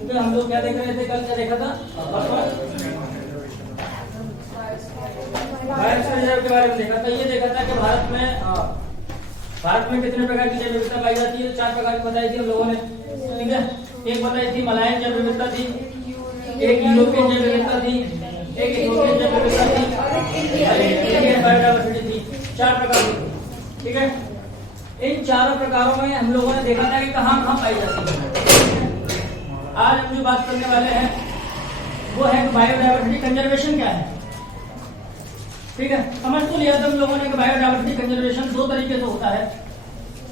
क्योंकि हम लोग क्या देख रहे थे कल, क्या देखा था बायोस्फीयर रिजर्व के बारे में देखा था। ये देखा था कि भारत में कितने प्रकार की जैव विविधता पाई जाती है। 4 प्रकार की बताई थी हम लोगों ने, ठीक है। एक बताई थी मलायन जैव विविधता थी, एक यूरोपियन जैव विविधता थी, एक इथोपियन जैव विविधता थी, एक बायोडायवर्सिटी थी। 4 प्रकार की, ठीक है। इन चारों प्रकारों में हम लोगों ने देखा था कि कहाँ पाई जाती है। आज हम जो बात करने वाले हैं वो है कि बायोडायवर्सिटी कंजर्वेशन क्या है, ठीक है। समझ तो लिया था हम लोगों ने कि बायोडायवर्सिटी कंजर्वेशन 2 तरीके से होता है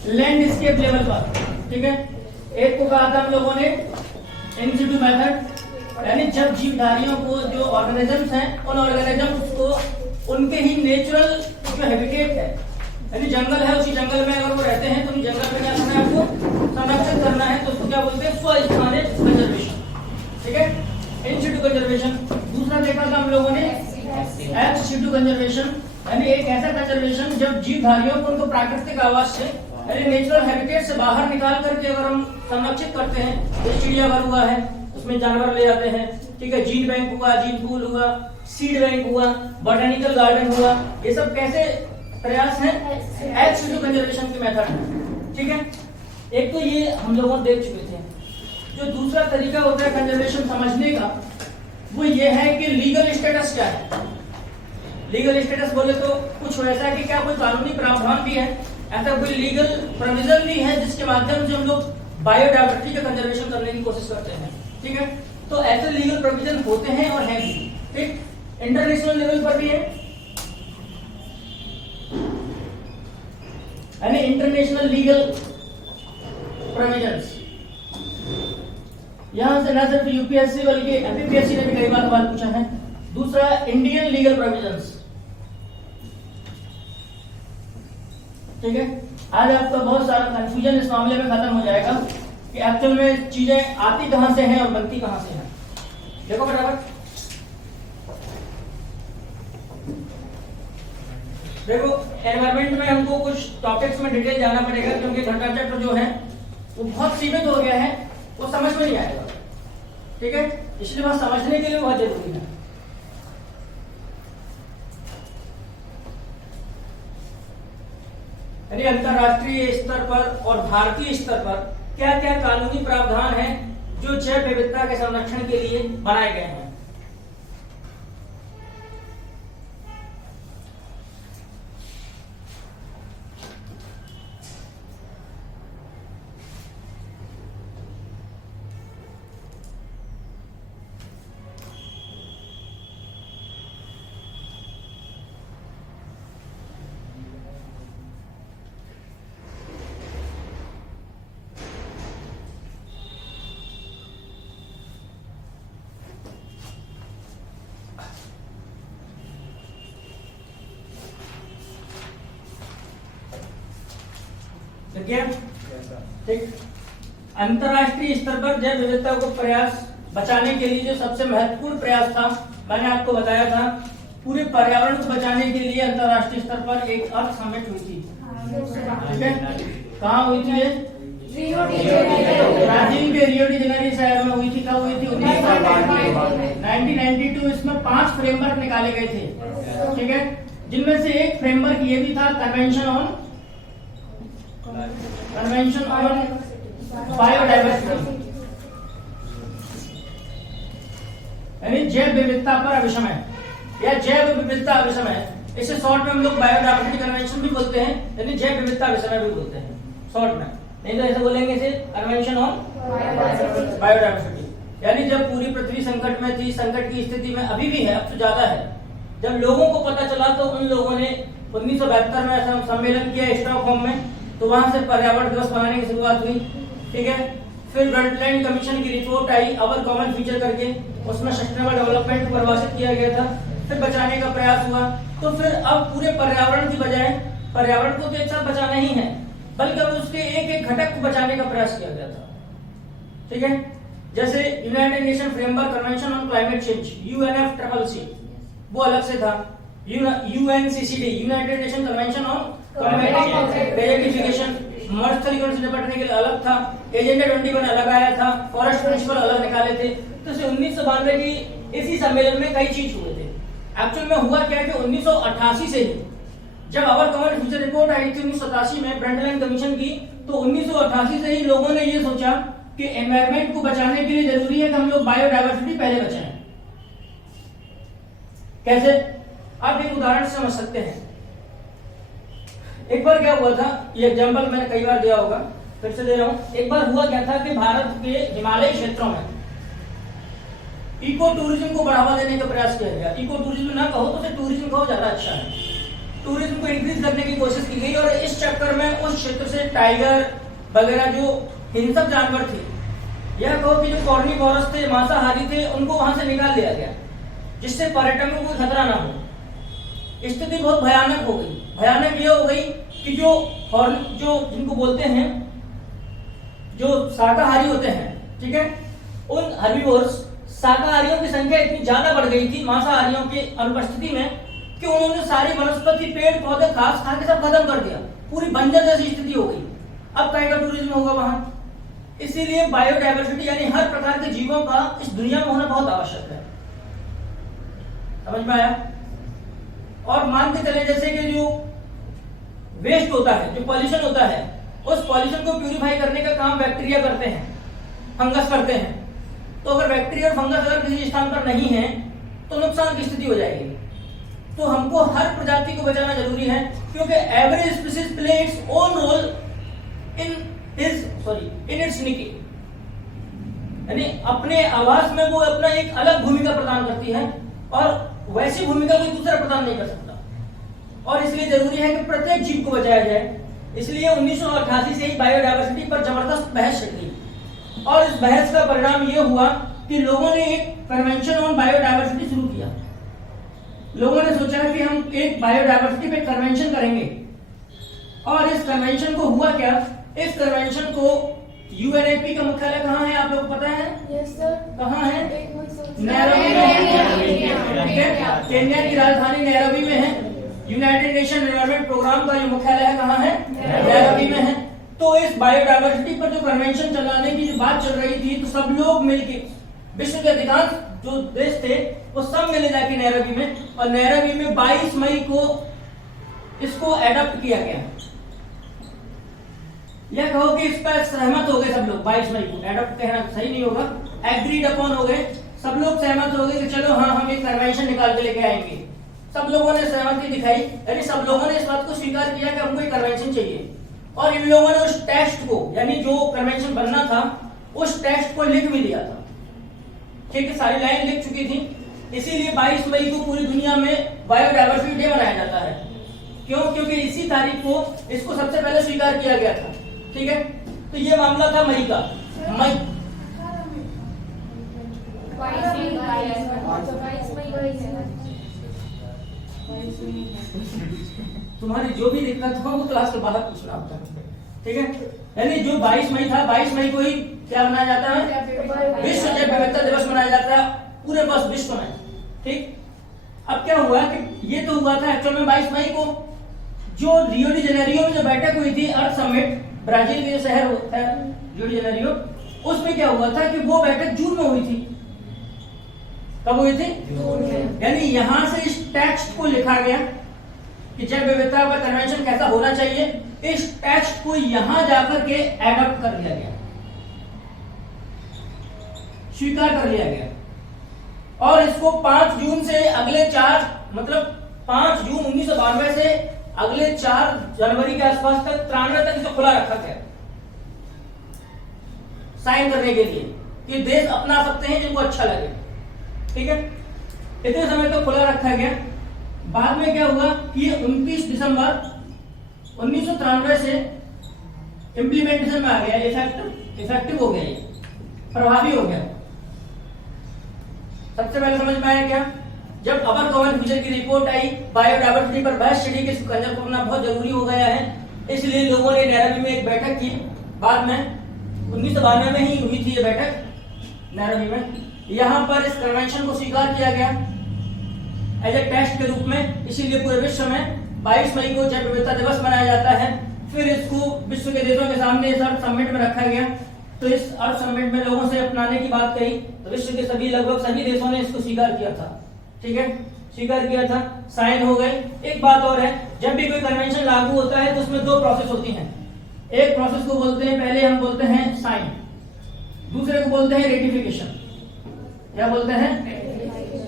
लैंडस्केप लेवल पर, ठीक है। एक को कहा था हम लोगों ने इन सिटू मेथड, यानी जब जीवधारियों को जो ऑर्गेनिजम्स हैं उन ऑर्गेनिजम्स को उनके ही नेचुरल जो हैबिटेट है, यानी जंगल है, उसी जंगल में अगर वो रहते हैं तो जंगल में क्या करना है, आपको संरक्षित करना है। तो उसको क्या बोलते हैं, स्वस्थानिक कंजर्वेशन, ठीक है, इन सिटू कंजर्वेशन। दूसरा देखा था हम लोगों ने एक्स सिटू कंजर्वेशन, यानी एक ऐसा कंजर्वेशन जब जीवधारियों को उनको प्राकृतिक आवास से यानी नेचुरल हैबिटेट से बाहर निकाल करके अगर हम संरक्षित करते हैं। तो चिड़ियाघर हुआ है, उसमें जानवर ले जाते हैं, ठीक है। जीन बैंक हुआ, जीन पूल हुआ, सीड बैंक हुआ, बोटेनिकल गार्डन हुआ, ये सब कैसे प्रयास है, एक्स सिटू कंजर्वेशन की मेथड है, ठीक है। एक तो ये हम लोग देख चुके थे। जो दूसरा तरीका होता है कंजर्वेशन समझने का, वो ये है कि लीगल स्टेटस क्या है। लीगल स्टेटस बोले तो कुछ वैसा कि क्या कोई कानूनी प्रावधान भी है, ऐसा कोई लीगल प्रोविजन भी है जिसके माध्यम से हम लोग बायोडायवर्सिटी का कंजर्वेशन करने की कोशिश करते हैं, ठीक है। तो ऐसे लीगल प्रोविजन होते हैं और हैं भी, ठीक। इंटरनेशनल लेवल पर भी है, यानी इंटरनेशनल लीगल प्रोविजंस। यहां से न सिर्फ यूपीएससी बल्कि एमपीएससी ने भी कई बार सवाल पूछा है। दूसरा इंडियन लीगल प्रोविजंस, ठीक है। आज आपका बहुत सारा कंफ्यूजन इस मामले में खत्म हो जाएगा कि एक्चुअल में चीजें आती कहां से हैं और बनती कहां से हैं। देखो फटाफट, देखो एनवायरमेंट में हमको कुछ टॉपिक्स में डिटेल जाना पड़ेगा क्योंकि घटना चक्र जो है वो बहुत सीमित हो गया है, वो समझ में नहीं आएगा, ठीक है। इसलिए वह समझने के लिए बहुत जरूरी है। यानी अंतरराष्ट्रीय स्तर पर और भारतीय स्तर पर क्या क्या कानूनी प्रावधान हैं जो जैव विविधता के संरक्षण के लिए बनाए गए हैं। ठीक, अंतरराष्ट्रीय स्तर पर जैव विविधता को प्रयास बचाने के लिए जो सबसे महत्वपूर्ण प्रयास था, मैंने आपको बताया था, पूरे पर्यावरण को बचाने के लिए अंतरराष्ट्रीय स्तर पर एक अर्थ समिट हुई थी, ठीक है। कहाँ हुई थी ये? ब्राजील के रियो डी जेनेरो शहर में हुई थी। कब हुई थी? 1992। इसमें 5 फ्रेमवर्क निकाले गए थे, ठीक है, जिनमें से एक फ्रेमवर्क ये भी था कन्वेंशन ऑन बायोडायवर्सिटी, यानी जैव विविधता पर अभिसमय या जैव विविधता अभिसमय। इसे शॉर्ट में हम लोग बायोडायवर्सिटी कन्वेंशन भी बोलते हैं, यानी जैव विविधता अभिसमय भी बोलते हैं शॉर्ट में, नहीं तो ऐसे बोलेंगे इसे कन्वेंशन ऑन बायोडायवर्सिटी। यानी जब पूरी पृथ्वी संकट में थी, संकट की स्थिति में अभी भी है, अब तो ज्यादा है, जब लोगों को पता चला तो उन लोगों ने 1972 में सम्मेलन किया स्टॉकहोम में, तो वहां से पर्यावरण दिवस मनाने की शुरुआत हुई, ठीक है। फिर ब्रंटलैंड कमीशन की रिपोर्ट आई अवर कॉमन फ्यूचर करके, उसमें सस्टेनेबल डेवलपमेंट को परिभाषित किया गया था, फिर बचाने का प्रयास हुआ। तो फिर अब पूरे पर्यावरण की बजाय पर्यावरण को तो एक साथ बचाना ही है, बल्कि अब उसके एक एक घटक को बचाने का प्रयास किया गया था, ठीक है। जैसे United nation framework convention on climate change UNFCCC वो अलग से था, UNCCD United nation convention on desertification मरुस्थलीकरण से निपटने के लिए अलग था, एजेंडा 21 अलग आया था, फॉरेस्ट प्रिंसिपल अलग निकाले वाले थे। तो 1992 की इसी सम्मेलन में कई चीज हुए थे। एक्चुअल में हुआ क्या कि 1988 से ही जब आवर कॉमन फ्यूचर रिपोर्ट आई थी 1987 में ब्रंटलैंड कमीशन की, तो 1988 से ही लोगों ने ये सोचा कि एनवायरमेंट को बचाने के लिए जरूरी है कि हम लोग बायोडायवर्सिटी पहले बचाएं। कैसे? आप एक उदाहरण समझ सकते हैं। एक बार क्या हुआ था, ये एग्जांपल मैंने कई बार दिया होगा, फिर से दे रहा हूं। एक बार हुआ क्या था कि भारत के हिमालयी क्षेत्रों में इको टूरिज्म को बढ़ावा देने का प्रयास किया गया। इको टूरिज्म ना कहो तो टूरिज्म कहो, ज्यादा अच्छा है। टूरिज्म को इंक्रीज करने की कोशिश की गई और इस चक्कर में उस क्षेत्र से टाइगर वगैरह जो हिंसक जानवर थे, यह कहो कि जो कॉर्निवोरस थे, मांसाहारी थे, उनको वहां से निकाल दिया गया, जिससे पर्यटन को कोई खतरा ना हो। स्थिति बहुत भयानक हो गई। भयानक ये हो गई कि जो जिनको बोलते हैं जो शाकाहारी होते हैं, ठीक है, उन हर्बीवोर्स शाकाहारियों की संख्या इतनी ज्यादा बढ़ गई थी मांसाहारियों की अनुपस्थिति में कि उन्होंने सारी वनस्पति, पेड़ पौधे, घास खा के सब खत्म कर दिया। पूरी बंजर जैसी स्थिति हो गई। अब कहीं का टूरिज्म होगा वहां। इसीलिए बायोडायवर्सिटी यानी हर प्रकार के जीवों का इस दुनिया में होना बहुत आवश्यक है। समझ में आया? और मान के चले जैसे कि जो वेस्ट होता है, जो पॉल्यूशन होता है, उस पॉल्यूशन को प्यूरिफाई करने का काम बैक्टीरिया करते हैं, फंगस करते हैं। तो अगर बैक्टीरिया और फंगस अगर किसी स्थान पर नहीं है तो नुकसान की स्थिति हो जाएगी। तो हमको हर प्रजाति को बचाना जरूरी है, क्योंकि every species play its own role in its niche, यानी अपने आवास में वो अपना एक अलग भूमिका प्रदान करती है और वैसी भूमिका कोई दूसरा प्रदान नहीं कर सकता। और इसलिए जरूरी है कि प्रत्येक जीव को बचाया जाए। इसलिए 1988 से ही बायोडायवर्सिटी पर जबरदस्त बहस छिड़ी और इस बहस का परिणाम यह हुआ कि लोगों ने एक कन्वेंशन ऑन बायोडायवर्सिटी शुरू किया। लोगों ने सोचा कि हम एक बायोडायवर्सिटी पे कन्वेंशन करेंगे। और इस कन्वेंशन को हुआ क्या, इस कन्वेंशन को यूएनईपी का मुख्यालय कहाँ है, आप लोग को पता है? Yes sir. कहाँ है? नैरोबी में। केन्या की राजधानी नैरोबी में है। यूनाइटेड नेशन एनवायरमेंट प्रोग्राम का जो मुख्यालय है कहाँ है? नैरोबी में है। तो इस बायोडायवर्सिटी पर जो कन्वेंशन चलाने की जो बात चल रही थी, तो सब लोग मिलकर, विश्व के अधिकांश जो देश थे वो सब मिले जाके नैरोबी में, और नैरोबी में 22 मई को इसको एडॉप्ट किया गया। यह कहो कि इस पर सहमत हो गए सब लोग। 22 मई को एडॉप्ट कहना सही नहीं होगा, एग्रीड अपॉन हो गए। सब लोग सहमत हो गए कि चलो हाँ हम एक कन्वेंशन निकाल के लेके आएंगे। सब लोगों ने सहमति दिखाई, यानी सब लोगों ने इस बात को स्वीकार किया कि हमको एक कन्वेंशन चाहिए। और इन लोगों ने उस टेक्स्ट को, यानी जो कन्वेंशन बनना था, उस टेक्स्ट को लिख भी दिया था। ठीक है, सारी लाइन लिख चुकी थी। इसीलिए 22 मई को पूरी दुनिया में बायोडायवर्सिटी डे मनाया जाता है। क्यों? क्योंकि इसी तारीख को इसको सबसे पहले स्वीकार किया गया था। ठीक है, तो ये मामला था मई का। मई तुम्हारी जो भी दिक्कत हो वो क्लास के बाहर पूछना होता है। ठीक है, यानी जो 22 मई था, 22 मई को ही क्या मनाया जाता है? विश्व जैव विविधता दिवस मनाया जाता है पूरे बस विश्व में। ठीक, अब क्या हुआ कि ये तो हुआ था एक्चुअल में 22 मई को। जो रियो डी जेनेरियो में जो बैठक हुई थी, अर्थ समिट, ब्राजील के जो शहर होता है रियो डी जेनेरियो, उसमें क्या हुआ था कि वो बैठक जून में हुई थी। कब हुई थी? यानी यहां से इस टेक्स्ट को लिखा गया कि जैव विविधता पर कन्वेंशन कैसा होना चाहिए। इस टेक्स्ट को यहां जाकर के एडॉप्ट कर लिया गया, स्वीकार कर लिया गया। और इसको 5 जून से अगले 5 जून 1992 से अगले 4 जनवरी के आसपास तक 93 तक इसे खुला रखा गया साइन करने के लिए कि देश अपना सकते हैं जिनको अच्छा लगे। ठीक है, इतने समय तक खुला रखा गया। बाद में क्या हुआ कि ये 29 दिसंबर 1993 से इंप्लीमेंटेशन में आ गया, इफेक्टिव हो गया, प्रभावी हो गया। सबसे पहले समझ में आया क्या? जब अवर कॉमन फ्यूचर की रिपोर्ट आई, बायोडायवर्सिटी पर बहस छिड़ी कि इसको कंजर्व करना बहुत जरूरी हो गया है, इसलिए लोगों ने नैरोबी में एक बैठक की। बाद में 1992 में ही हुई थी ये बैठक नैरोबी में। यहां पर इस कन्वेंशन को स्वीकार किया गया एज ए टेक्स्ट के रूप में। इसीलिए पूरे विश्व में 22 मई को जैव विविधता दिवस मनाया जाता है। फिर इसको विश्व के देशों के सामने इस समिट में रखा गया। तो इस अर्थ समिट में लोगों से अपनाने की बात कही तो विश्व के सभी लगभग सभी देशों ने इसको स्वीकार किया था। ठीक है, स्वीकार किया था, साइन हो गए। एक बात और है, जब भी कोई कन्वेंशन लागू होता है तो उसमें दो प्रोसेस होती हैं। एक प्रोसेस को बोलते हैं, पहले हम बोलते हैं साइन, दूसरे को बोलते हैं रेटिफिकेशन। क्या बोलते हैं?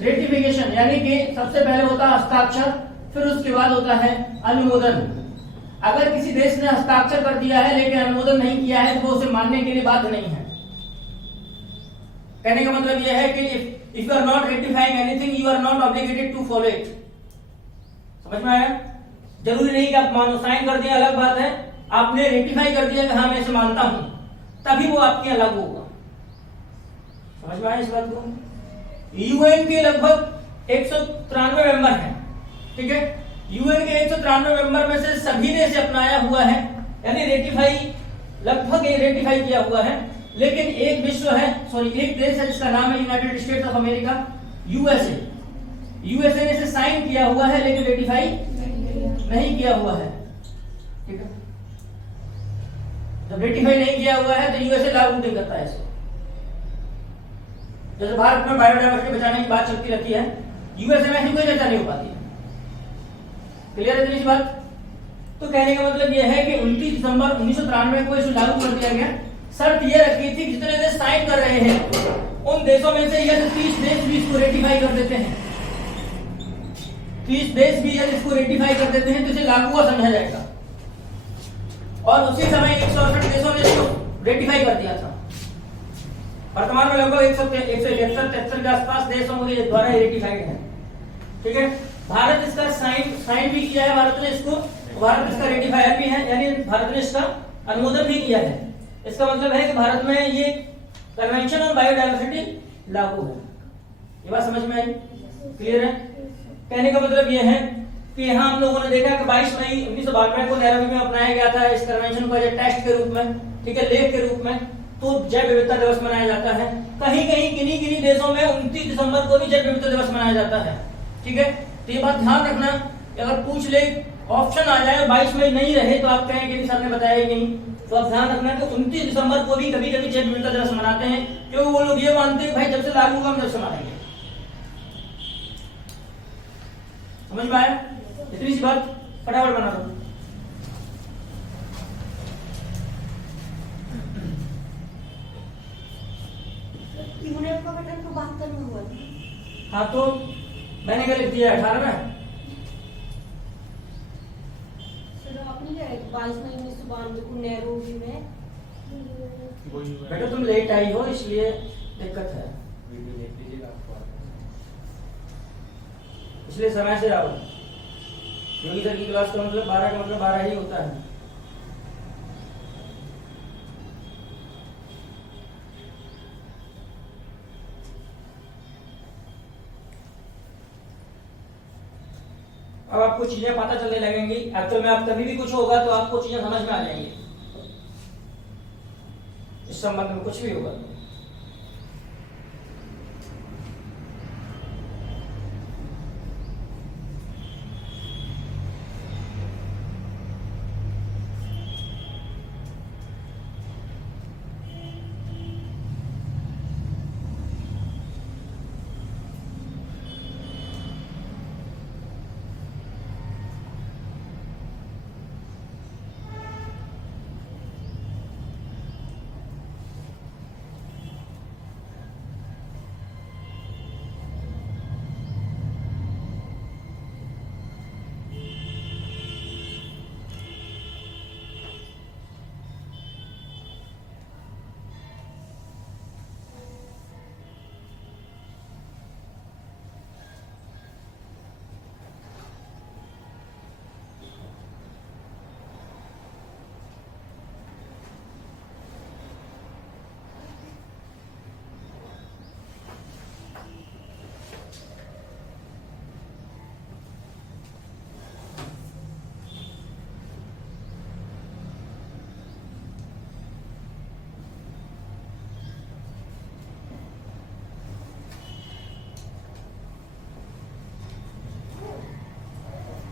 रेटिफिकेशन, यानी कि सबसे पहले होता है हस्ताक्षर, फिर उसके बाद होता है अनुमोदन। अगर किसी देश ने हस्ताक्षर कर दिया है लेकिन अनुमोदन नहीं किया है तो वो उसे मानने के लिए बाध्य नहीं है। कहने का मतलब यह है कि if you are not ratifying anything you are not obligated to follow it. समझ में आया? जरूरी नहीं कि आप मानो, साइन कर दिया अलग बात है, आपने रेटिफाई कर दिया कि हाँ मैं इसे मानता हूं, तभी वो आपके यहाँ लागू होगा। समझ में आया इस बात को? यूएन के लगभग 193 मेंबर हैं। ठीक है, यूएन के 193 मेंबर में से सभी ने इसे अपनाया हुआ है, यानी रेटिफाई लगभग रेटिफाई किया हुआ है। लेकिन एक विश्व है, सॉरी एक देश है जिसका नाम है United states of America, USA. USA ने इसे साइन किया हुआ है लेकिन रेटिफाई नहीं किया हुआ है। ठीक है, जब रेटिफाई नहीं किया हुआ है तो यूएसए लागू नहीं करता है इसको। जैसे भारत में बायोडायवर्सिटी बचाने की बात चलती रहती है, यूएसए में ऐसी कोई चर्चा नहीं हो पाती है। क्लियर है इतनी बात? तो कहने का मतलब यह है कि 29 दिसंबर 1993 को इसे लागू कर दिया गया। शर्त यह रखी थी जितने देश साइन कर रहे हैं उन देशों में से यदि 30 देश भी इसको रेटिफाई कर देते हैं, 30 देश भी यदि इसको रेटिफाई कर देते हैं तो इसे लागू हुआ समझा जाएगा। और उसी समय 168 देशों ने इसको रेटिफाई कर दिया था। वर्तमान में लगभग 173 के आसपास देशों के द्वारा रेटिफाइड है। ठीक है, भारत इसका साइन भी किया है, भारत ने इसको, भारत इसका रेटिफायर भी है, यानी भारत ने इसका अनुमोदन भी किया है। इसका मतलब है कि भारत में ये कन्वेंशन ऑन बायोडायवर्सिटी लागू है। ये बात समझ में आई? क्लियर है? कहने का मतलब यह है कि यहाँ हम लोगों ने देखा कि 22 मई 1992 को नैरोबी में अपनाया गया था इस कन्वेंशन को एज टेक्स्ट के रूप में, ठीक है, लेख के रूप में। तो जैव विविधता दिवस मनाया जाता है। कहीं कहीं किन्हीं देशों में 29 दिसंबर को भी जैव विविधता दिवस मनाया जाता है। ठीक है, तो ये बात ध्यान रखना, अगर पूछ ले ऑप्शन आ जाए 22 मई नहीं रहे तो आप कहेंगे कि सर ने बताया ही नहीं। तो आप ध्यान रखना कि 29 दिसंबर को भी कभी कभी जैव विविधता दिवस मनाते हैं, क्योंकि वो लोग ये मानते हैं भाई जब से लागू होगा हम जब से मनाएंगे। समझ में आया? इतनी सी बात, फटाफट बना दो। यूनिट का गठन तो 72 में हुआ था। हाँ, तो मैंने क्या लिख दिया 18 में? आपने क्या 22 मई 1992 को नैरोबी में। बेटा तुम लेट आई हो इसलिए दिक्कत है, इसलिए समय से आओ। योगी सर की क्लास का मतलब 12 का मतलब 12 ही होता है। अब आपको चीजें पता चलने लगेंगी। एक्चुअल में आप कभी भी कुछ होगा तो आपको चीजें समझ में आ जाएंगी, इस संबंध में कुछ भी होगा।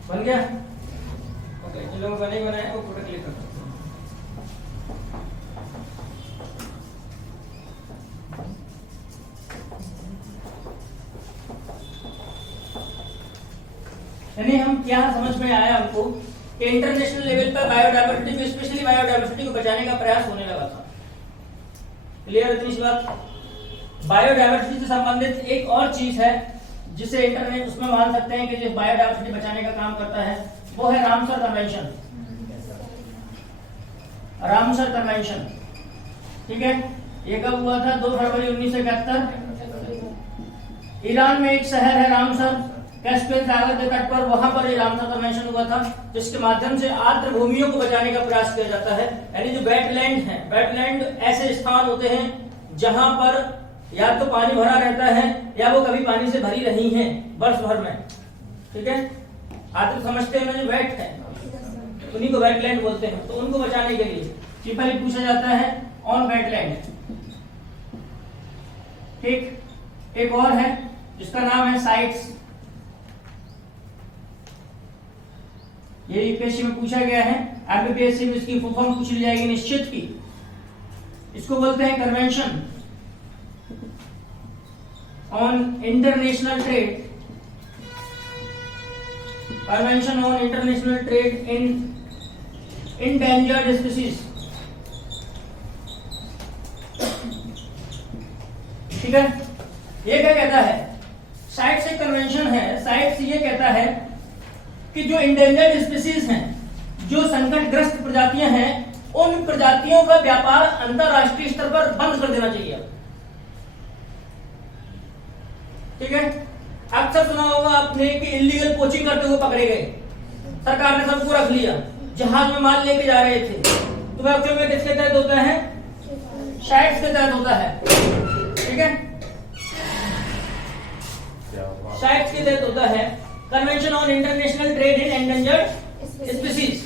बन गया? ओके, जिन लोगों का नहीं बनाया वो फोटो क्लिक कर दो। यानी हम क्या समझ में आया हमको कि इंटरनेशनल लेवल पर बायोडायवर्सिटी, स्पेशली बायोडायवर्सिटी को बचाने का प्रयास होने लगा था। क्लियर इतनी सी बात। बायोडायवर्सिटी से संबंधित एक और चीज है जिसे इंटरनेट उसमें मान सकते हैं कि जो बायोडायवर्सिटी बचाने का काम करता है वो है रामसर कन्वेंशन। रामसर कन्वेंशन, ठीक है, ये कब हुआ था? 2 फरवरी 1971। ईरान में एक शहर है रामसर, कैस्पियन सागर के तट पर, वहां पर ये रामसर कन्वेंशन हुआ था, जिसके माध्यम से आर्द्र भूमियों को बचाने का प्रयास किया जाता है। यानी जो वेटलैंड है, वेटलैंड ऐसे स्थान होते हैं जहां पर या तो पानी भरा रहता है या वो कभी पानी से भरी रही है वर्ष भर में, ठीक है। आर्द्र समझते हैं ना, जो वेट है उन्हीं को वेटलैंड बोलते हैं। तो उनको बचाने के लिए सिंपली पूछा जाता है ऑन वेटलैंड, ठीक। एक और है जिसका नाम है साइट्स, ये यूपीएससी में पूछा गया है, एमपीएससी में इसकी फुल फॉर्म पूछ ली जाएगी निश्चित की। इसको बोलते हैं convention on international trade, convention on international trade in endangered species, ठीक है। ये क्या कहता है? साइट्स एक कन्वेंशन है, साइट्स ये कहता है कि जो इंडेंजर्ड स्पीसीज हैं, जो संकटग्रस्त प्रजातियां हैं, उन प्रजातियों का व्यापार अंतरराष्ट्रीय स्तर पर बंद कर देना चाहिए, ठीक है। अक्सर सुना होगा आपने कि इलीगल पोचिंग करते हुए पकड़े गए, सरकार ने सबको रख लिया, जहाज में माल लेके जा रहे थे, तो वह एक्चुअल में किसके तहत होता है? साइट्स के तहत होता है, ठीक है, साइट्स के तहत होता है convention on international trade in endangered species.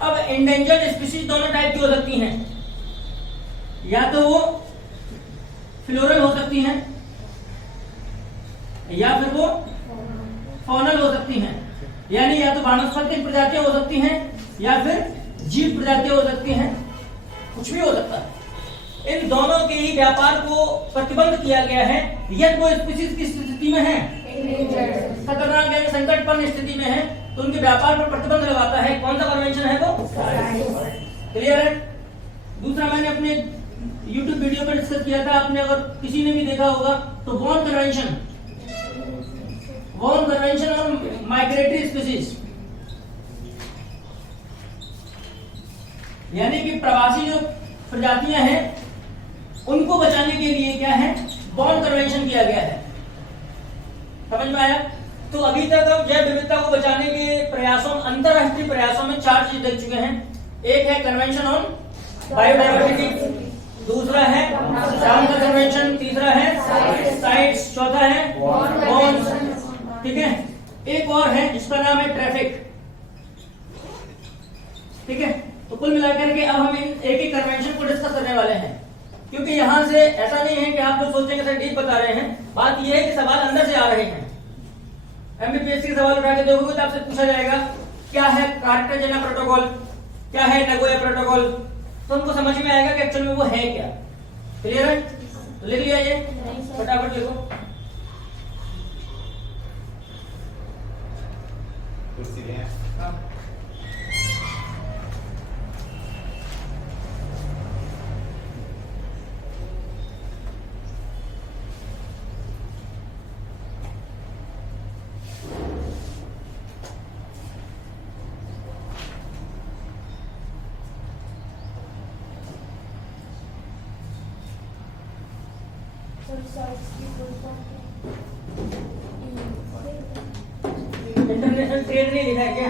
अब एंडेंजर्ड स्पीसीज दोनों टाइप की हो सकती हैं, या तो वो फ्लोरल हो सकती हैं या फिर वो फॉनल हो सकती हैं, यानी या तो वानस्पतिक प्रजातियां हो सकती हैं या फिर जीव प्रजातियां हो सकती हैं, कुछ भी हो सकता है। इन दोनों के ही व्यापार को प्रतिबंध किया गया है यदि वो स्पीशीज की स्थिति में है, खतरनाक यानी संकटपूर्ण स्थिति में है, तो उनके व्यापार पर प्रतिबंध लगाता है। कौन सा कन्वेंशन है वो? क्लियर है। दूसरा मैंने अपने YouTube वीडियो पर डिस्कस किया था, आपने अगर किसी ने भी देखा होगा तो बॉन convention, Bon convention on migratory species, यानी कि प्रवासी जो प्रजातियां हैं उनको बचाने के लिए क्या है? बॉन कन्वेंशन किया गया है। समझ में आया? तो अभी तक हम जैव विविधता को बचाने के प्रयासों, अंतरराष्ट्रीय प्रयासों में 4 चीज देख चुके हैं। एक है कन्वेंशन ऑन बायोडायवर्सिटी, दूसरा है रामसर कन्वेंशन, तीसरा है साइट्स, चौथा है बॉन्ड्स, ठीक है। एक और है जिसका नाम है ट्रैफिक, ठीक है। तो कुल मिलाकर के अब हम एक एक कन्वेंशन को डिस्कस करने वाले हैं, क्योंकि यहां से ऐसा नहीं है कि आप लोग सोचेंगे सर डीप बता रहे हैं, बात यह है कि सवाल अंदर से आ रहे हैं। एमबीपीएससी के सवाल उठा के देखोगे तो आपसे पूछा जाएगा क्या है कार्टेजेना प्रोटोकॉल, क्या है नगोया प्रोटोकॉल, तो हमको समझ में आएगा कि एक्चुअल में वो है क्या। क्लियर है? तो लिख लिया ये, फटाफट लिखो। हाँ। इंटरनेशनल ट्रेड नहीं लिखा है क्या?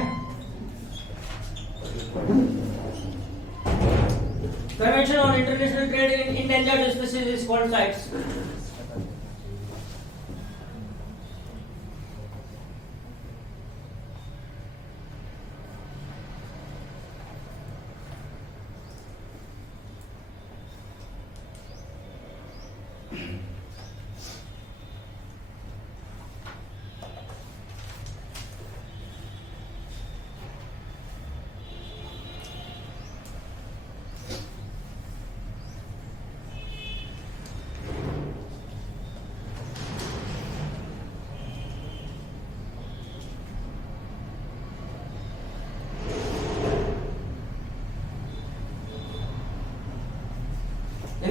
Convention on international trade in endangered species is called sites.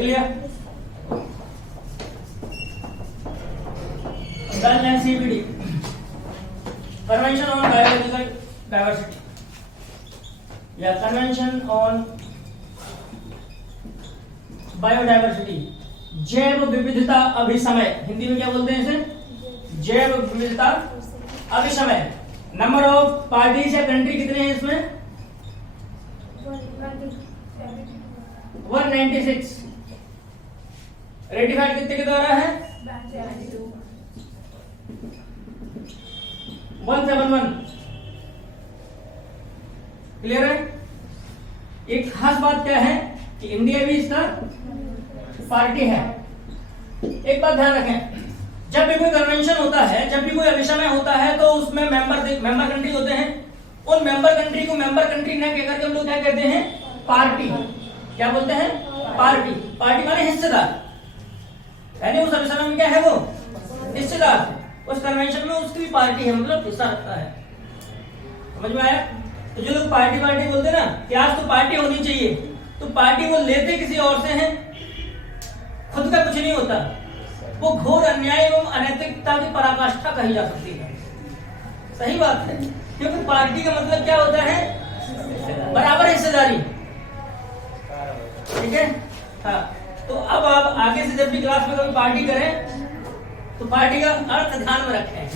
Clear? Done and CBD, convention on biological diversity या कन्वेंशन ऑन बायोडाइवर्सिटी, जैव विविधता अभिसमय, हिंदी में क्या बोलते हैं इसे? जैव विविधता अभिसमय। नंबर ऑफ पार्टीज या कंट्री कितने हैं इसमें? 196। रेटिफाइड कितने के द्वारा है? 171। क्लियर है? एक खास बात क्या है कि इंडिया भी इसका पार्टी है। एक बात ध्यान रखें, जब भी कोई कन्वेंशन होता है, जब भी कोई अभिसमय होता है, तो उसमें मेंबर कंट्री होते हैं। उन मेंबर कंट्री को मेंबर कंट्री न कहकर के हम लोग क्या कहते हैं? पार्टी। क्या बोलते हैं? पार्टी। पार्टी माने हिस्सेदार, यानी उस अभिसमय में क्या है? वो हिस्सेदार। उस कन्वेंशन में उसकी भी पार्टी है, मतलब हिस्सा रखता है। समझ में आया? तो जो लोग पार्टी बोलते हैं ना कि आज तो पार्टी होनी चाहिए, तो पार्टी वो लेते किसी और से हैं, खुद का कुछ नहीं होता। वो घोर अन्याय एवं अनैतिकता की पराकाष्ठा कही जा सकती है। सही बात है, क्योंकि पार्टी का मतलब क्या होता है? बराबर हिस्सेदारी। ठीक है? हाँ, तो अब आप आगे से जब भी क्लास में कभी पार्टी करें तो पार्टी का अर्थ ध्यान में रखें।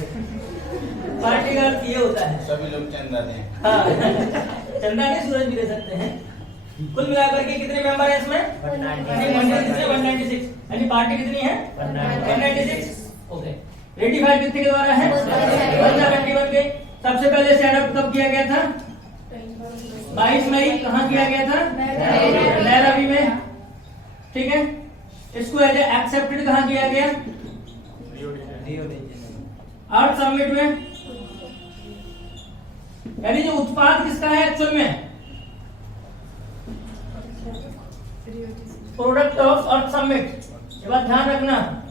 पार्टी का अर्थ ये होता है सभी लोग चंदा दें। हाँ, चंदा नहीं, सूरज भी दे सकते हैं। कुल मिलाकर के कितने मेंबर है इसमें? 196। यानी पार्टी कितनी है? 196। ओके। रेटिफाइड कितने के द्वारा है? 171 के। सबसे पहले से अडॉप्ट कब किया गया था? 22 मई। कहाँ किया गया था? नैरोबी में। ठीक है? इसको एज एक्सेप्टेड कहाँ किया गया? अर्थ समिट में। यानी जो उत्पाद किसका है एक्चुअल में? Product of earth summit. ये बात ध्यान रखना।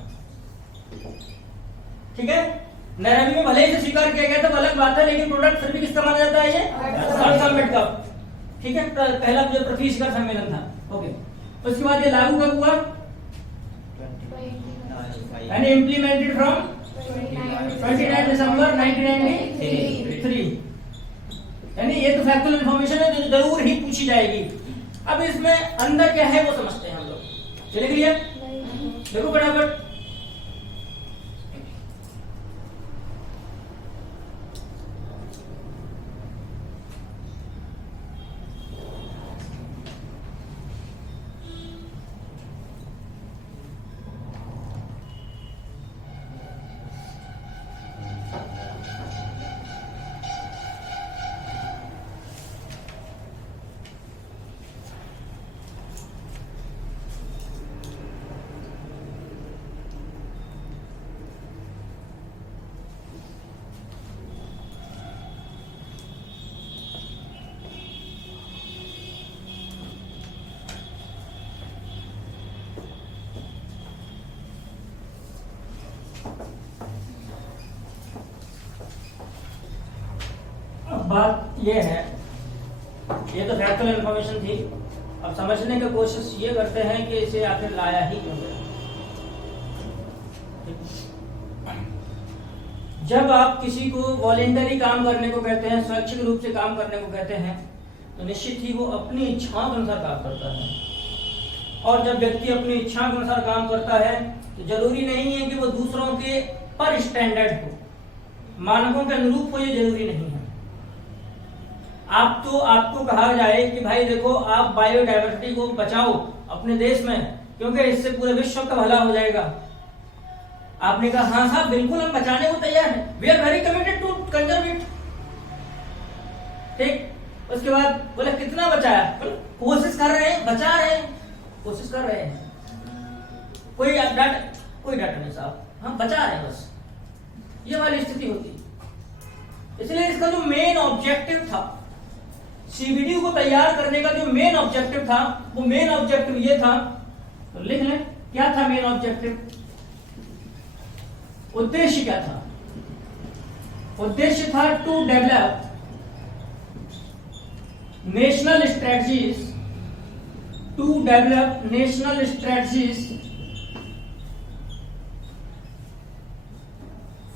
ठीक है? नैरोबी में भले ही से स्वीकार किया गया था, अलग बात है, लेकिन प्रोडक्ट फिर भी किसका माना जाता है? ये अर्थ समिट का। ठीक है? पहला जो पृथ्वी शिखर सम्मेलन था। ओके। उसके बाद ये लागू कब हुआ? यानी इम्प्लीमेंटेड फ्रॉम 29 दिसंबर 1993। यानी ये तो फैक्चुअल इंफॉर्मेशन है जो जरूर ही पूछी जाएगी। अब इसमें अंदर क्या है वो समझते हैं हम लोग। चले क्लियर? देखो फटाफट। बात ये है, ये तो फैक्चुअल इंफॉर्मेशन थी। अब समझने की कोशिश ये करते हैं कि इसे आखिर लाया ही क्यों गया। जब आप किसी को वॉलेंटरी काम करने को कहते हैं, स्वैच्छिक रूप से काम करने को कहते हैं, तो निश्चित ही वो अपनी इच्छाओं के अनुसार काम करता है। और जब व्यक्ति अपनी इच्छा के अनुसार काम करता है तो जरूरी नहीं है कि वो दूसरों के पर स्टैंडर्ड हो, मानकों के अनुरूप हो, ये जरूरी नहीं है। आपको कहा जाए कि भाई देखो आप बायोडाइवर्सिटी को बचाओ अपने देश में, क्योंकि इससे पूरे विश्व का भला हो जाएगा। आपने कहा हाँ साहब बिल्कुल हम बचाने को तैयार हैं, we are very committed to conserve it. ठीक, उसके बाद बोले कितना बचाया? कोशिश कर रहे हैं, बचा रहे हैं, कोशिश कर रहे हैं। कोई डाटा नहीं साहब, हम बचा रहे हैं बस, ये वाली स्थिति होती। इसलिए इसका जो मेन ऑब्जेक्टिव था, सीबीडी को तैयार करने का जो मेन ऑब्जेक्टिव था, वो मेन ऑब्जेक्टिव ये था, तो लिख लें क्या था मेन ऑब्जेक्टिव। उद्देश्य क्या था? उद्देश्य था to develop national strategies to develop national strategies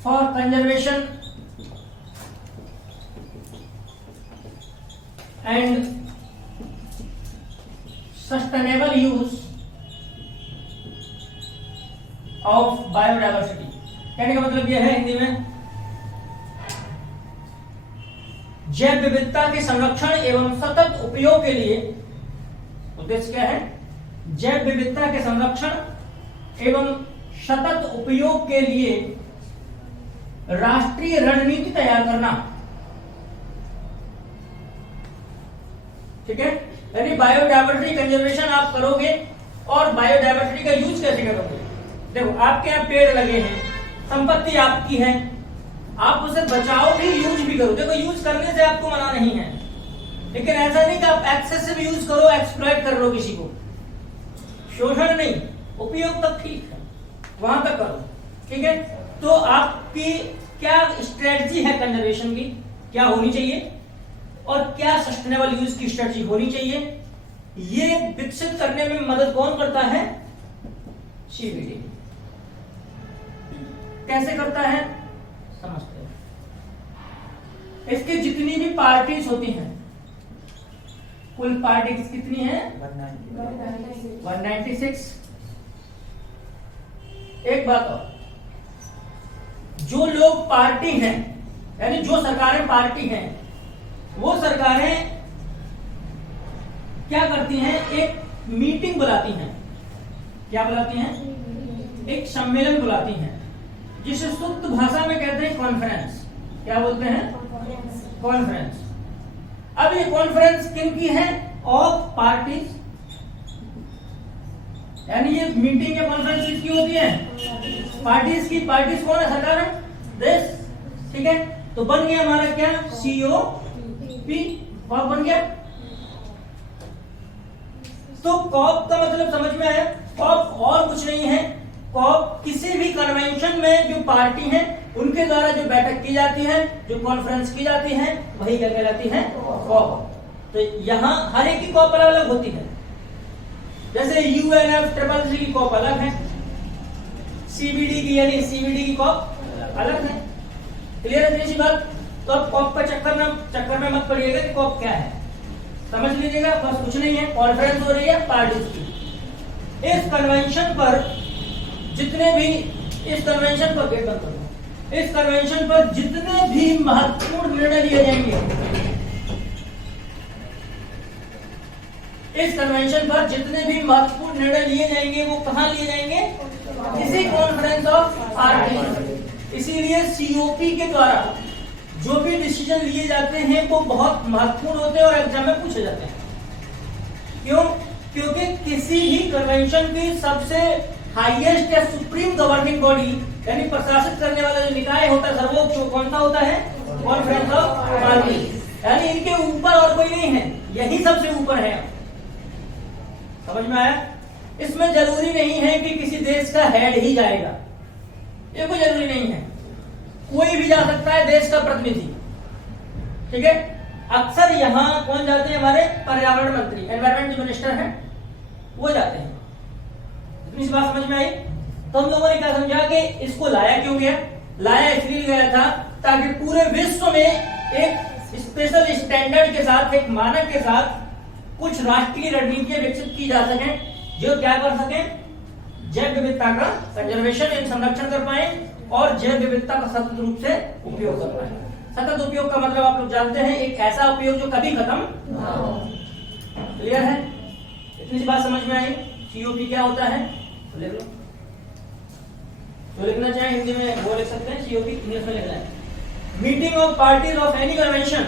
for conservation and sustainable use of biodiversity. कहने का मतलब यह है हिंदी में, जैव विविधता के संरक्षण एवं सतत उपयोग के लिए, उद्देश्य क्या है, जैव विविधता के संरक्षण एवं सतत उपयोग के लिए राष्ट्रीय रणनीति तैयार करना। ठीक है, यानी बायोडाइवर्सिटी कंजर्वेशन आप करोगे और बायोडाइवर्सिटी का यूज कैसे करोगे। देखो आपके यहाँ पेड़ लगे हैं, संपत्ति आपकी है, आप उसे बचाओ भी यूज भी करो। देखो यूज करने से आपको मना नहीं है, लेकिन ऐसा नहीं कि आप एक्सेसिव यूज करो, एक्सप्लॉइट कर लो किसी को, शोषण नहीं, उपयोग तक ठीक है, वहां तक करो। ठीक है, तो आपकी क्या स्ट्रेटजी है कंजर्वेशन की, क्या होनी चाहिए और क्या सस्टेनेबल यूज की स्ट्रेटजी होनी चाहिए, ये विकसित करने में मदद कौन करता है, सीबीडी। कैसे करता है समझते हैं। इसके जितनी भी पार्टीज होती हैं, कुल पार्टीज कितनी है 196। एक बात और, जो लोग पार्टी हैं, यानी जो सरकारें पार्टी हैं, वो सरकारें क्या करती हैं, एक मीटिंग बुलाती हैं। क्या बुलाती हैं, एक सम्मेलन बुलाती हैं, जिसे शुद्ध भाषा में कहते हैं कॉन्फ्रेंस। क्या बोलते हैं, कॉन्फ्रेंस। अब ये कॉन्फ्रेंस किन की है, ऑफ पार्टीज, यानी ये मीटिंग या कॉन्फ्रेंस किसकी होती है, पार्टीज की। पार्टीज कौन है, सरकार है, देश। ठीक है, तो बन गया हमारा क्या, COP, कॉप बन गया। तो कॉप का मतलब समझ में आया, कॉप और कुछ नहीं है, कॉप किसी भी कन्वेंशन में जो पार्टी है उनके द्वारा जो बैठक की जाती है, जो कॉन्फ्रेंस की जाती है, वही क्या कहलाती है, कॉप। तो यहाँ हर एक की कॉप अलग अलग होती है। जैसे UNFCCC की कॉप अलग है, CBD की यानी CBD की कॉप अलग है। क्लियर है इसी बात। तो अब कॉप का चक्कर में मत पड़िएगा कि कॉप क्या है, समझ लीजिएगा, बस कुछ नहीं है, कॉन्फ्रेंस हो रही है पार्टीज की। इस कन्वेंशन पर जितने भी, इस कन्वेंशन पर गेट बंद करो, इस कन्वेंशन पर जितने भी महत्वपूर्ण निर्णय लिए जाएंगे, इस कन्वेंशन पर जितने भी महत्वपूर्ण निर्णय लिए जाएंगे वो कहां लिए जाएंगे, इसी कॉन्फ्रेंस ऑफ पार्टीज। इसीलिए COP के द्वारा जो भी डिसीजन लिए जाते हैं वो बहुत महत्वपूर्ण होते हैं और एग्जाम में पूछे जाते हैं। क्यों, क्योंकि किसी भी कन्वेंशन की सबसे हाईएस्ट या सुप्रीम गवर्निंग बॉडी, यानी प्रशासित करने वाला जो निकाय होता है, सर्वोच्च, कौन सा होता है, कॉन्फ्रेंस ऑफ पार्टीज। यानी इनके ऊपर और कोई नहीं है, यही सबसे ऊपर है। समझ में आया। इसमें जरूरी नहीं है कि किसी देश का हेड ही जाएगा, ये कोई जरूरी नहीं है, कोई भी जा सकता है देश का प्रतिनिधि। ठीक है, अक्सर यहाँ कौन जाते हैं, हमारे पर्यावरण मंत्री, एनवायरमेंट मिनिस्टर हैं, वो जाते हैं। इतनी सी बात समझ में आई। तो हम लोगों ने क्या समझा कि इसको लाया क्यों गया, लाया इसलिए गया था ताकि पूरे विश्व में एक स्पेशल स्टैंडर्ड के साथ, एक मानक के साथ कुछ राष्ट्रीय रणनीतियां विकसित की जा सके, जो क्या कर सके, जैव विविधता का कंजर्वेशन एवं संरक्षण कर पाए और जैव विविधता का सतत रूप से उपयोग कर पाए। सतत उपयोग का मतलब आप लोग जानते हैं, एक ऐसा उपयोग जो कभी खत्म ना हो। क्लियर है, इतनी सी बात समझ में आई। COP क्या होता है तो लिख लो, जो लिखना चाहे हिंदी में वो लिख सकते हैं, COP इंग्लिश में लिखना है। Meeting of parties of any convention,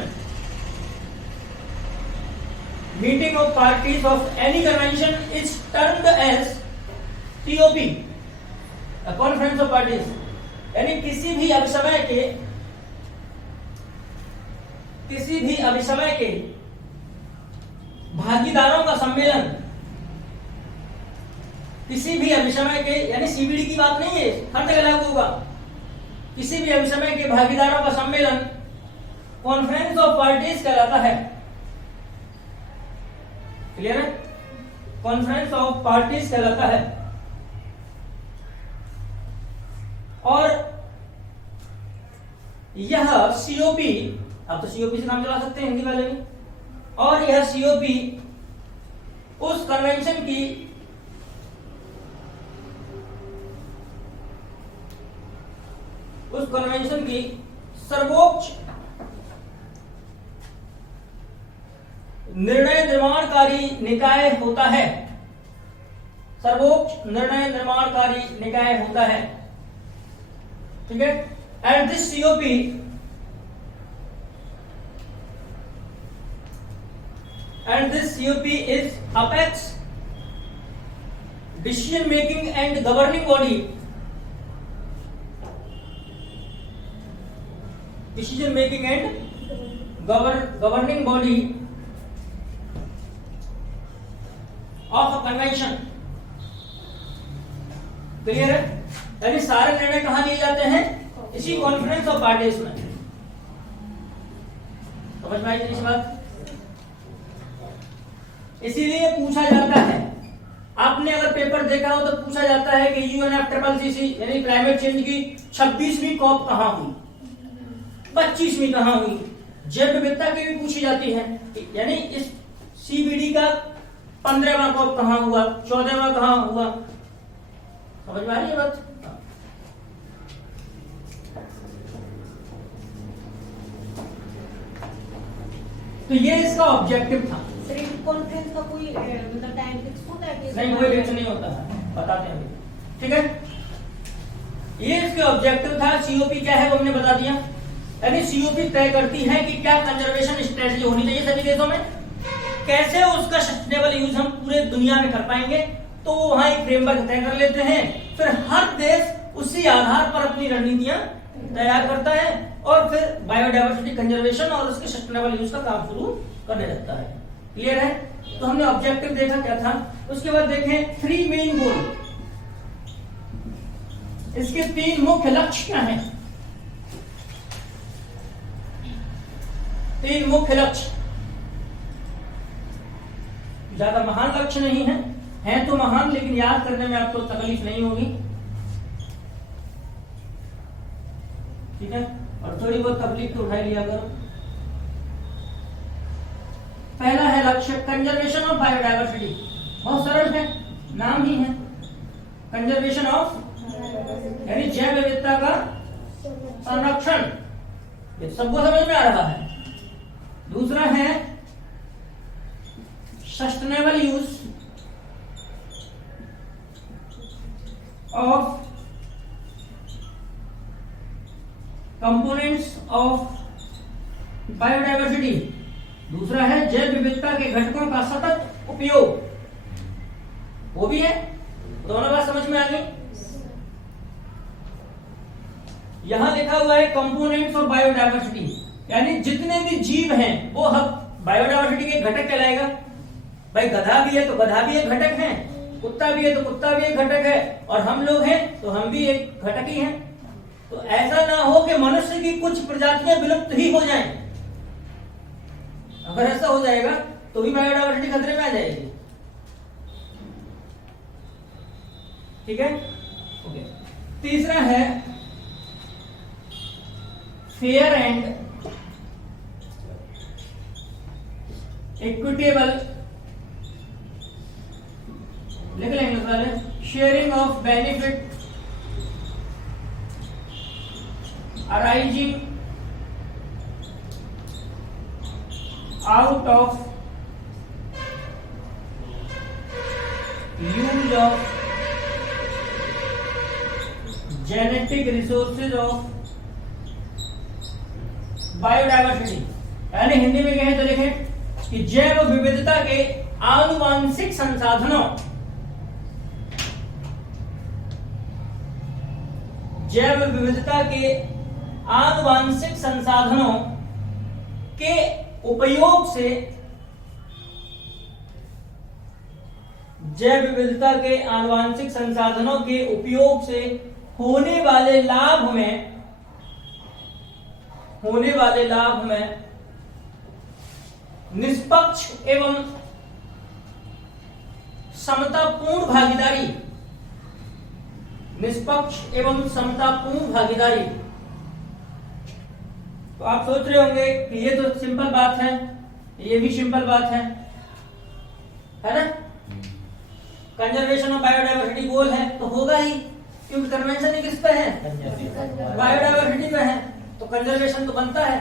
meeting of parties of any convention is termed as COP, conference of parties. यानी किसी भी अभिसमय के भागीदारों का सम्मेलन, किसी भी अभिसमय के, यानी CBD की बात नहीं है, हर जगह लागू होगा, किसी भी अभिसमय के भागीदारों का सम्मेलन कॉन्फ्रेंस ऑफ पार्टीज कहलाता है। क्लियर है। कॉन्फ्रेंस ऑफ पार्टीज कहलाता है। और यह सीओपी, अब तो सीओपी से नाम चला सकते हैं हिंदी वाले भी, और यह सीओपी उस कन्वेंशन की सर्वोच्च निर्णय निर्माणकारी निकाय होता है। सर्वोच्च निर्णय निर्माणकारी निकाय होता है, ठीक है। And this COP is apex decision making and governing body, governing body of a convention। Clear है? यानी सारे निर्णय कहां लिए जाते हैं? इसी कॉन्फ्रेंस ऑफ पार्टीज में। समझ में आई इस बात? इसीलिए पूछा जाता है, आपने अगर पेपर देखा हो तो पूछा जाता है कि UNFCCC यानी क्लाइमेट चेंज की 26वीं कॉप कहां हुई, 25वीं कहां हुई, जैव विविधता की भी पूछी जाती है, यानी इस CBD का 15वां कॉप कहां हुआ, 14वां कहां हुआ। समझ में आ रही है बात? तो ये इसका ऑब्जेक्टिव था। कॉन्फ्रेंस का कोई मतलब टाइम फिक्स होता है कि नहीं, कोई फिक्स नहीं होता है, बताते हैं, ठीक है। ये इसके ऑब्जेक्टिव था। सीओपी क्या है वो हमने बता दिया, यानी सीओपी तय करती है कि क्या कंजर्वेशन स्ट्रेटजी होनी चाहिए सभी देशों में, कैसे उसका सस्टेनेबल यूज हम पूरे दुनिया में कर पाएंगे। तो वहां एक फ्रेमवर्क तय कर लेते हैं, फिर हर देश उसी आधार पर अपनी रणनीतियां तैयार करता है और फिर बायोडायवर्सिटी कंजर्वेशन और उसके सस्टेनेबल यूज का काम शुरू करने लगता है। क्लियर है? तो हमने ऑब्जेक्टिव देखा क्या था, उसके बाद देखें 3 मेन गोल, इसके 3 मुख्य लक्ष्य क्या हैं। 3 मुख्य लक्ष्य, ज्यादा महान लक्ष्य नहीं है तो महान, लेकिन याद करने में आपको तकलीफ नहीं होगी, ठीक है। और थोड़ी बहुत तकलीफ तो उठा लिया करो। पहला है लक्ष्य कंजर्वेशन ऑफ बायोडायवर्सिटी, बहुत सरल है, नाम ही है कंजर्वेशन ऑफ, यानी जैव विविधता का संरक्षण, ये सबको समझ में आ रहा है। दूसरा है sustainable use of components of biodiversity. दूसरा है जैव विविधता के घटकों का सतत उपयोग, वो भी है। दोनों बात समझ में आ गई। यहां लिखा हुआ है कंपोनेंट्स ऑफ बायोडायवर्सिटी, यानी जितने भी जीव हैं वो बायोडायवर्सिटी के घटक कहलाएगा। भाई गधा भी है तो गधा भी एक घटक है, कुत्ता भी है तो कुत्ता भी एक घटक है, और हम लोग हैं तो हम भी एक घटक ही हैं। तो ऐसा ना हो कि मनुष्य की कुछ प्रजातियां विलुप्त ही हो जाएं। अगर ऐसा हो जाएगा तो भी बायोडायवर्सिटी खतरे में आ जाएगी, ठीक है। ओके। तीसरा है फेयर एंड इक्विटेबल, लिख लेंगे सारे, sharing of benefit arising out of use of genetic resources of biodiversity. यानी हिंदी में कहें तो लिखें कि जैव विविधता के आनुवांशिक संसाधनों, जैव विविधता के आनुवांशिक संसाधनों के उपयोग से, जैव विविधता के आनुवांशिक संसाधनों के उपयोग से होने वाले लाभ में निष्पक्ष एवं समतापूर्ण भागीदारी, निष्पक्ष एवं समतापूर्ण भागीदारी। तो आप सोच रहे होंगे कि ये तो सिंपल बात है, ये भी सिंपल बात है ना? कंजर्वेशन ऑफ बायोडायवर्सिटी गोल है तो होगा ही, क्योंकि कन्वेंशन किस पे है? बायोडायवर्सिटी पे है, तो कंजर्वेशन तो बनता है।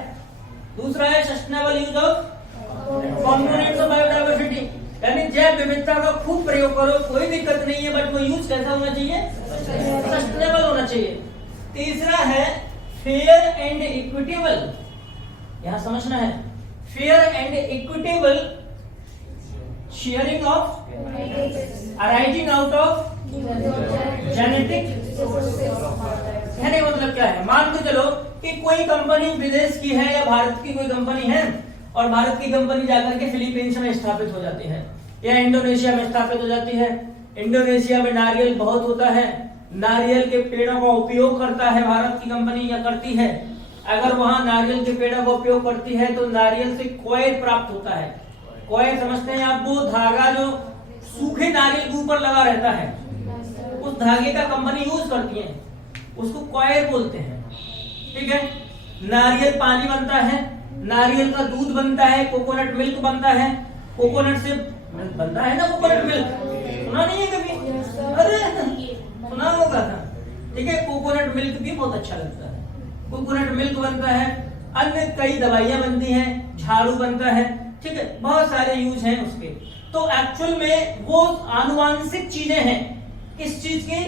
दूसरा है sustainable use of components of biodiversity, यानी जैव विविधता का खूब प्रयोग करो, कोई दिक्कत नहीं है, बट वो यूज कैसा होना चाहिए? सस्टेनेबल होना चाहिए। तीसरा है फेयर एंड इक्विटेबल, यहां समझना है, fair and equitable sharing of arising out of genetic. कहने का मतलब क्या है? मान के चलो कि कोई कंपनी विदेश की है या भारत की कोई कंपनी है, और भारत की कंपनी जाकर के फिलीपींस में स्थापित हो जाती है या इंडोनेशिया में स्थापित हो जाती है। इंडोनेशिया में नारियल बहुत होता है, नारियल के पेड़ों का उपयोग करता है भारत की कंपनी या करती है। अगर वहां नारियल के पेड़ों का उपयोग करती है तो नारियल से कॉयर प्राप्त होता है। कॉयर समझते हैं आप? वो धागा जो सूखे नारियल के ऊपर लगा रहता है, उस धागे का कंपनी यूज करती है, उसको कॉयर बोलते हैं। ठीक है, नारियल पानी बनता है, नारियल का दूध बनता है, कोकोनट मिल्क बनता है, कोकोनट से बनता है ना कोकोनट मिल्क, सुना नहीं है कभी? अरे सुना होगा था। ठीक है, कोकोनट मिल्क भी बहुत अच्छा लगता है, कोकोनट मिल्क बनता है, अन्य कई दवाइयां बनती हैं, झाड़ू बनता है। ठीक है, बहुत सारे यूज हैं उसके। तो एक्चुअल में वो आनुवांशिक चीजें हैं, किस चीज की?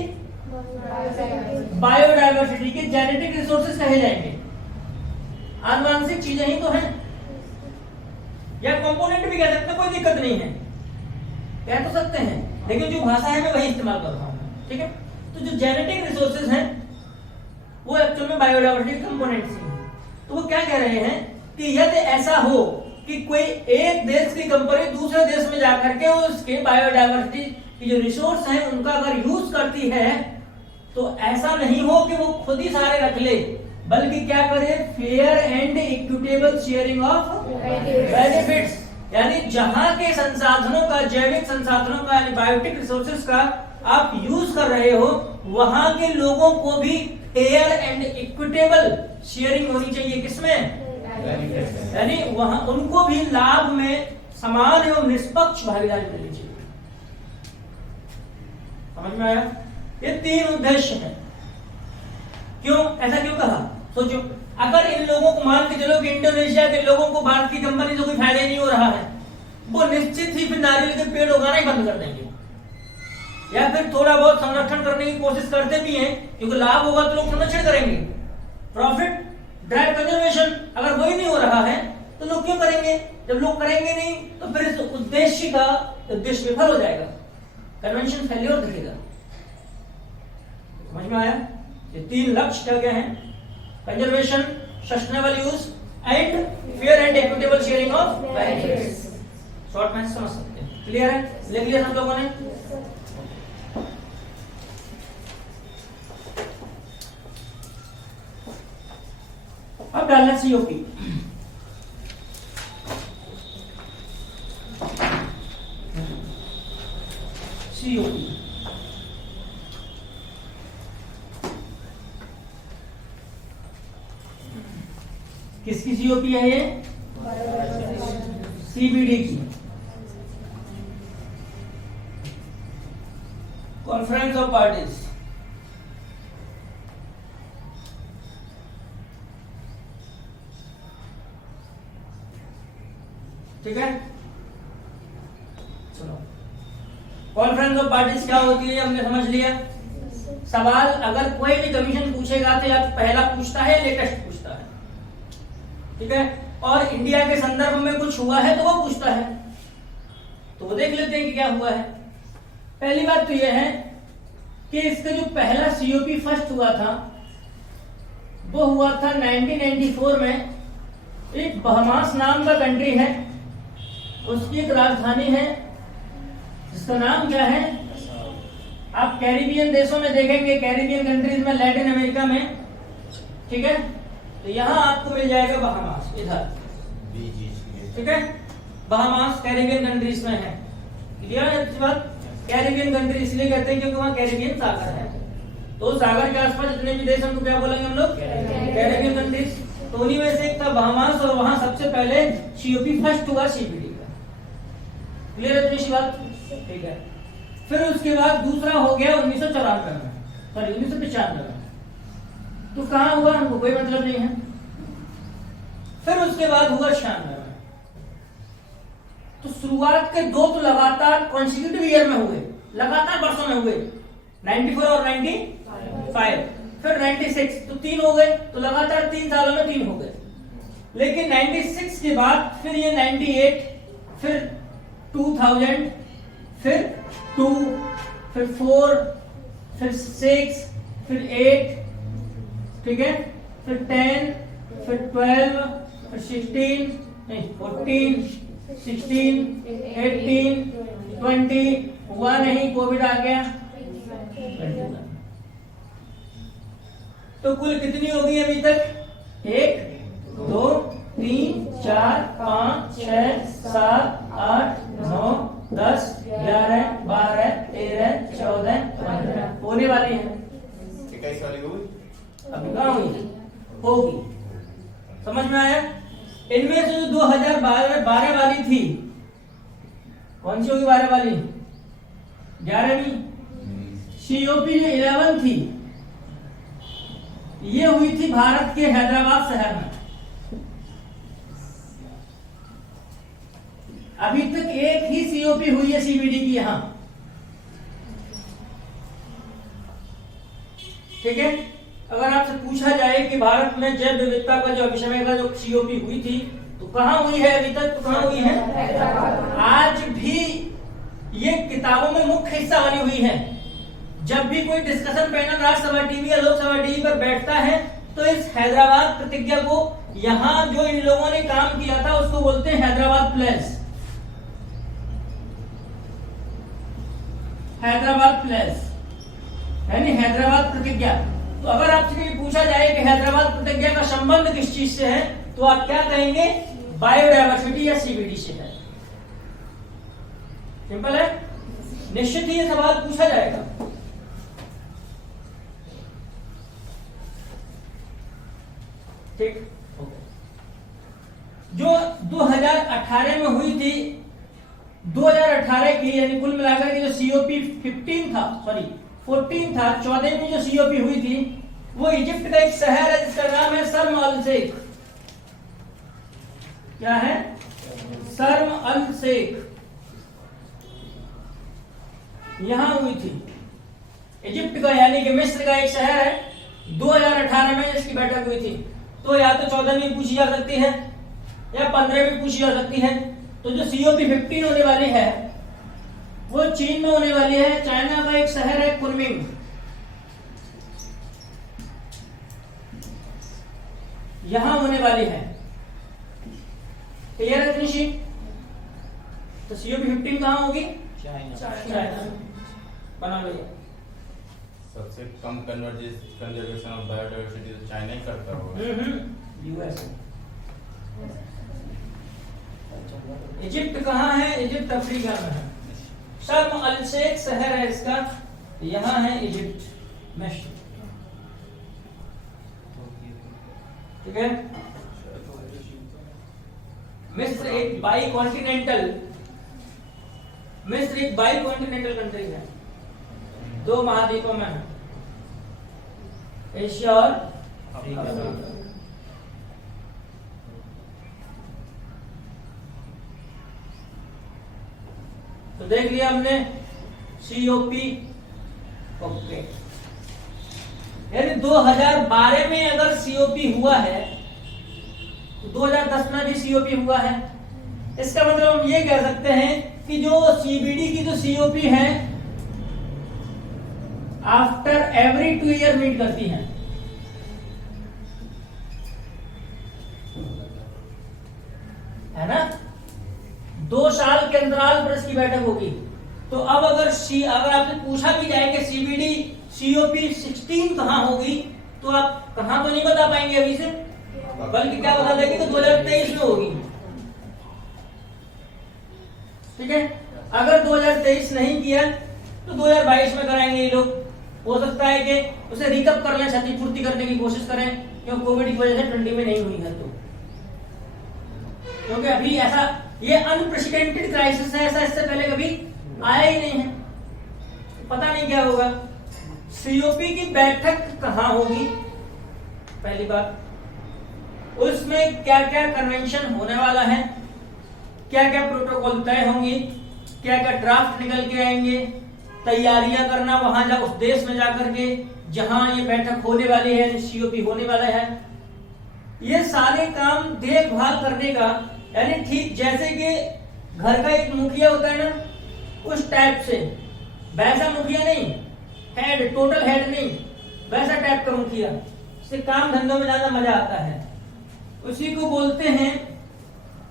बायोडायवर्सिटी के जेनेटिक रिसोर्सेज कहे जाएंगे, आनुवांशिक चीजें ही तो हैं, या कंपोनेंट भी कह सकते हैं, कोई दिक्कत नहीं है, कह तो सकते हैं, लेकिन जो भाषा है मैं वही इस्तेमाल कर रहा हूं। ठीक है, तो जो जेनेटिक रिसोर्सेज हैं वो एक्चुअल में बायोडायवर्सिटी कंपोनेंट्स हैं। तो वो क्या कह रहे हैं कि यदि ऐसा हो कि कोई एक देश की कंपनी दूसरे देश में जाकर के उसके बायोडायवर्सिटी की जो रिसोर्स हैं उनका अगर यूज करती है, तो ऐसा नहीं हो कि वो खुद ही सारे रख ले, बल्कि क्या करे? Fair and equitable sharing of benefits, यानी जहां के संसाधनों का, जैविक संसाधनों का, यानी बायोटिक रिसोर्सेज का आप यूज कर रहे हो, वहां के लोगों को भी फेयर एंड इक्विटेबल शेयरिंग होनी चाहिए। किसमें? यानी वहां उनको भी लाभ में समान एवं निष्पक्ष भागीदारी मिलनी चाहिए। समझ में आया? ये तीन उद्देश्य हैं। क्यों ऐसा क्यों कहा? सोचो, अगर इन लोगों को मान के चलो कि इंडोनेशिया के लोगों को भारत की कंपनी से कोई फायदा नहीं हो रहा है, वो निश्चित ही फिर नारियल के पेड़ उगाना ही बंद कर देंगे, या फिर थोड़ा बहुत संरक्षण करने की कोशिश करते भी हैं, क्योंकि लाभ होगा तो लोग संरक्षण करेंगे, प्रॉफिट ड्राइव कंजर्वेशन। अगर वही नहीं हो रहा है तो लोग क्यों करेंगे? जब लोग करेंगे नहीं तो फिर इस उद्देश्य विफल हो जाएगा, कन्वेंशन फेल्योर दिखेगा। समझ में आया? ये तीन लक्ष्य क्या हैं? Conservation, sustainable use and fair and equitable sharing of benefits. Short में समझ सकते हैं। क्लियर है? लिख लिया सब लोगों ने? अब डालना सीओपी। सीओपी किसकी सीओपी है ये? सीबीडी की, कॉन्फ्रेंस ऑफ पार्टीज। ठीक है, सुनो, कॉन्फ्रेंस ऑफ पार्टीज क्या होती है हमने समझ लिया। सवाल अगर कोई भी कमीशन पूछेगा तो या पहला पूछता है, लेटेस्ट पूछता है। ठीक है, और इंडिया के संदर्भ में कुछ हुआ है तो वो पूछता है, तो वो देख लेते हैं कि क्या हुआ है। पहली बात तो यह है कि इसका जो पहला सीओपी फर्स्ट हुआ था वो हुआ था 1994 में। एक बहामास नाम का कंट्री है, उसकी एक राजधानी है जिसका नाम क्या है? आप कैरिबियन देशों में देखेंगे, कैरिबियन कंट्रीज में, लैटिन अमेरिका में। ठीक है, तो यहां आपको मिल जाएगा बहामास, इधर। ठीक है, बहामास कैरिबियन कंट्रीज में है। क्लियर है इस बात? कैरिबियन कंट्री इसलिए कहते हैं क्योंकि वहाँ कैरिबियन सागर है। तो सागर के आसपास जितने भी देश हमको क्या बोलेंगे हम लोग, कैरिबियन कंट्रीज। तो उन्हीं में से एक था बहामास और वहां सबसे पहले सीओपी फर्स्ट हुआ सीबीडी का। क्लियर है इतनी बात? ठीक है। फिर उसके बाद दूसरा हो गया 1994 में, सॉरी 1995 में। तो कहां हुआ हमको कोई मतलब नहीं है। फिर उसके बाद हुआ 96 में। तो शुरुआत के दो तो लगातार कॉन्सिक्यूटिव ईयर में हुए, लगातार वर्षों में हुए, 94 और 95। फिर 96, तो 3 हो गए, तो लगातार 3 सालों में 3 हो गए। लेकिन 96 के बाद फिर ये 98, फिर 2000, फिर 2, फिर 4, फिर 6, फिर 8, ठीक है, फिर 10, फिर 12, फिर 16, नहीं 14, 16, 18, 20, हुआ नहीं, कोविड आ गया। तो कुल कितनी होगी अभी तक? 1, 2, 3, 4, 5, 6, 7, 8, 9, 10, 11, 12, 13, 14, 15 होने वाली है। अभी कहाँ हुई? होगी। समझ में आया? इनमें से जो 2012 वाली थी, कौन सी होगी 12 वाली? 11वीं। सीओपी जो 11 थी, ये हुई थी भारत के हैदराबाद शहर में। अभी तक एक ही सीओपी हुई है सीबीडी की यहां, ठीक है। अगर आपसे पूछा जाए कि भारत में जैव विविधता का जो अभिसमय का जो सीओपी हुई थी, तो कहां हुई है अभी तक? तो कहां हुई है? आज भी ये किताबों में मुख्य हिस्सा बनी हुई है। जब भी कोई डिस्कशन पैनल राज्यसभा टीवी या लोकसभा टीवी पर बैठता है, तो इस हैदराबाद प्रतिज्ञा को, यहां जो इन लोगों ने काम किया था, उसको बोलते हैं हैदराबाद प्लेस। हैदराबाद प्लेस यानी हैदराबाद प्रतिज्ञा। तो अगर आपसे कभी पूछा जाए कि हैदराबाद प्रतिज्ञा का संबंध किस चीज से है, तो आप क्या कहेंगे? बायोडायवर्सिटी या सीबीडी से है। सिंपल है, निश्चित ही ये सवाल पूछा जाएगा। ठीक, जो 2018 में हुई थी, 2018 की यानी कुल मिलाकर के जो सीओपी 15 था, सॉरी 14 था, 14 में जो सीओपी हुई थी, वो इजिप्ट का एक शहर है जिसका नाम है शर्म अल शेख। क्या है? शर्म अल शेख, यहां हुई थी। इजिप्ट का यानी कि मिस्र का एक शहर है। 2018 में इसकी बैठक हुई थी। तो या तो 14 में पूछी जा सकती है या 15 में पूछी जा सकती है। तो जो सीओपी 15 होने वाली है वो चीन में होने वाली है। चाइना का एक शहर है कुनमिंग, यहां होने वाली है। क्लियर है इतनी शीट? तो सीओपी 15 कहां होगी? चाइना। बना लो। सबसे कम कंजर्वेशन ऑफ बायोडायवर्सिटी तो चाइना ही करता होगा। यूएस। इजिप्ट कहाँ है? इजिप्ट अफ्रीका में है। शर्म अल शेख शहर है इसका, यहाँ है इजिप्ट मिस्र, ठीक है। मिस्र एक बाई कॉन्टिनेंटल कंट्री है, 2 महाद्वीपों में है, एशिया और अफ्रीका। तो देख लिया हमने सीओपी, ओके। यानी 2012 में अगर सीओपी हुआ है तो 2010 में भी सीओपी हुआ है। इसका मतलब हम ये कह सकते हैं कि जो सीबीडी की जो सीओपी है आफ्टर एवरी 2 ईयर मीट करती है। है ना? 2 साल के अंतराल पर इसकी बैठक होगी। तो अब अगर आपसे पूछा भी जाए कि सीबीडी सीओपी 16 कहां होगी, तो आप कहां तो नहीं बता पाएंगे अभी से, बल्कि क्या बता देंगे तो 2023 में होगी। ठीक है। अगर 2023 नहीं किया तो 2022 में कराएंगे ये लोग। हो सकता है कि उसे रिकअप कर लें, क्षतिपूर्ति करने की कोशिश करें, क्योंकि कोविड की वजह से 20 में नहीं हुई है। तो क्योंकि अभी ऐसा ये अनप्रेसिडेंटेड क्राइसिस है, ऐसा इससे पहले कभी आया ही नहीं है, पता नहीं क्या होगा। सीओपी की बैठक कहाँ होगी, पहली बात, उसमें क्या क्या कन्वेंशन होने वाला है, क्या क्या प्रोटोकॉल तय होंगे, क्या क्या ड्राफ्ट निकल के आएंगे, तैयारियां करना वहां जा उस देश में जाकर के जहां ये बैठक होने वाली है, सीओपी होने वाला है, ये सारे काम देखभाल करने का, यानी ठीक जैसे कि घर का एक मुखिया होता है ना, उस टाइप से, वैसा मुखिया नहीं, हेड, टोटल हेड नहीं, वैसा टाइप का मुखिया, इससे काम धंधों में ज्यादा मजा आता है। उसी को बोलते हैं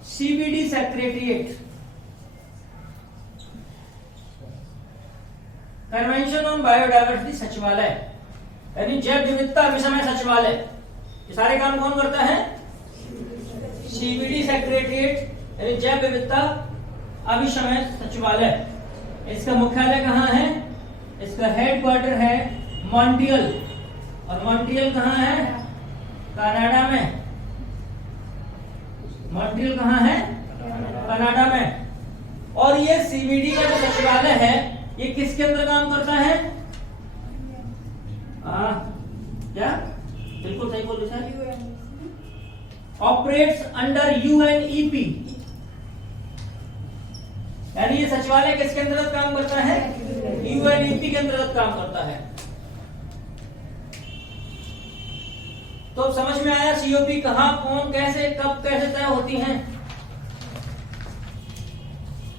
CBD secretariat, convention on biodiversity सचिवालय, यानी जैव विविधता अभिसमय सचिवालय। ये सारे काम कौन करता है? सीबीडी सेक्रेटरिएट, यानी जैव विविधता अभिसमय सचिवालय। इसका मुख्यालय कहाँ है? इसका हेडक्वार्टर है मॉन्ट्रियल, और मॉन्ट्रियल कहाँ है? कनाडा में। मॉन्ट्रियल कहाँ है? कनाडा में। और ये सीबीडी का जो सचिवालय है, ये किसके अंदर काम करता है? क्या बिल्कुल सही बोल रहे, ऑपरेट्स अंडर यूएनईपी, यानी ये सचिवालय किसके अंतर्गत काम करता है? यूएनईपी के अंतर्गत काम करता है। तो समझ में आया सीओपी कहां, कौन, कैसे, कब, कैसे तय होती हैं।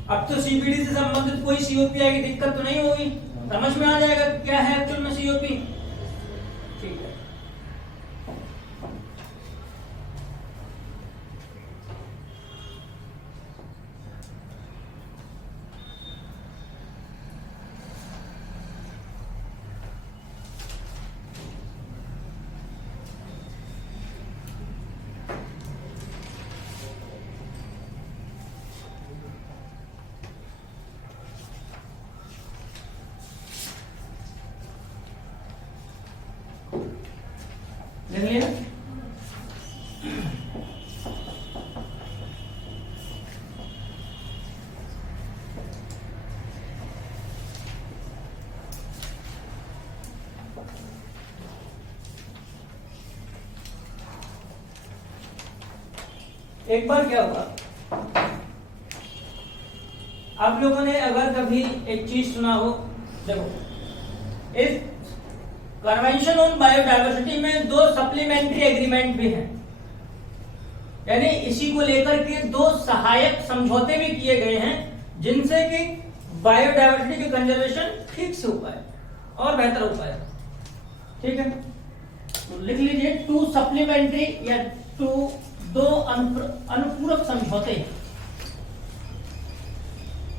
अब तो सीबीडी से संबंधित कोई सीओपी आएगी, दिक्कत तो नहीं होगी, समझ में आ जाएगा क्या है एक्चुअल में सीओपी। ठीक है, लिख लिया। एक बार क्या हुआ, आप लोगों ने अगर कभी एक चीज सुना हो, देखो इस कन्वेंशन ऑन बायोडायवर्सिटी में 2 सप्लीमेंट्री एग्रीमेंट भी हैं, यानी इसी को लेकर के 2 सहायक समझौते भी किए गए हैं, जिनसे कि बायोडायवर्सिटी की कंजर्वेशन ठीक से हो पाए और बेहतर हो पाए। ठीक है, तो लिख लीजिए 2 सप्लीमेंट्री या 2 अनुपूरक समझौते,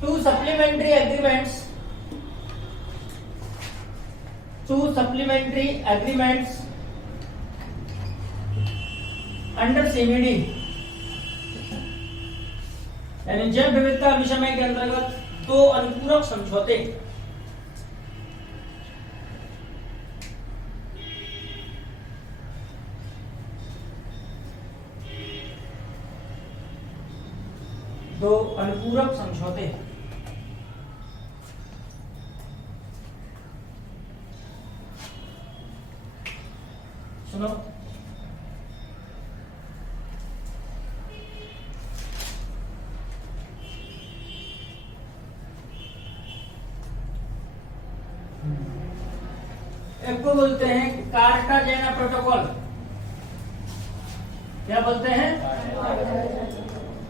2 supplementary agreements, 2 supplementary agreements under CBD, यानी जैव विविधता अभिसमय के अंतर्गत 2 अनुपूरक समझौते। दो अनुपूरक समझौते, सुनो, एक को बोलते हैं कार्टाजेना प्रोटोकॉल। क्या बोलते हैं?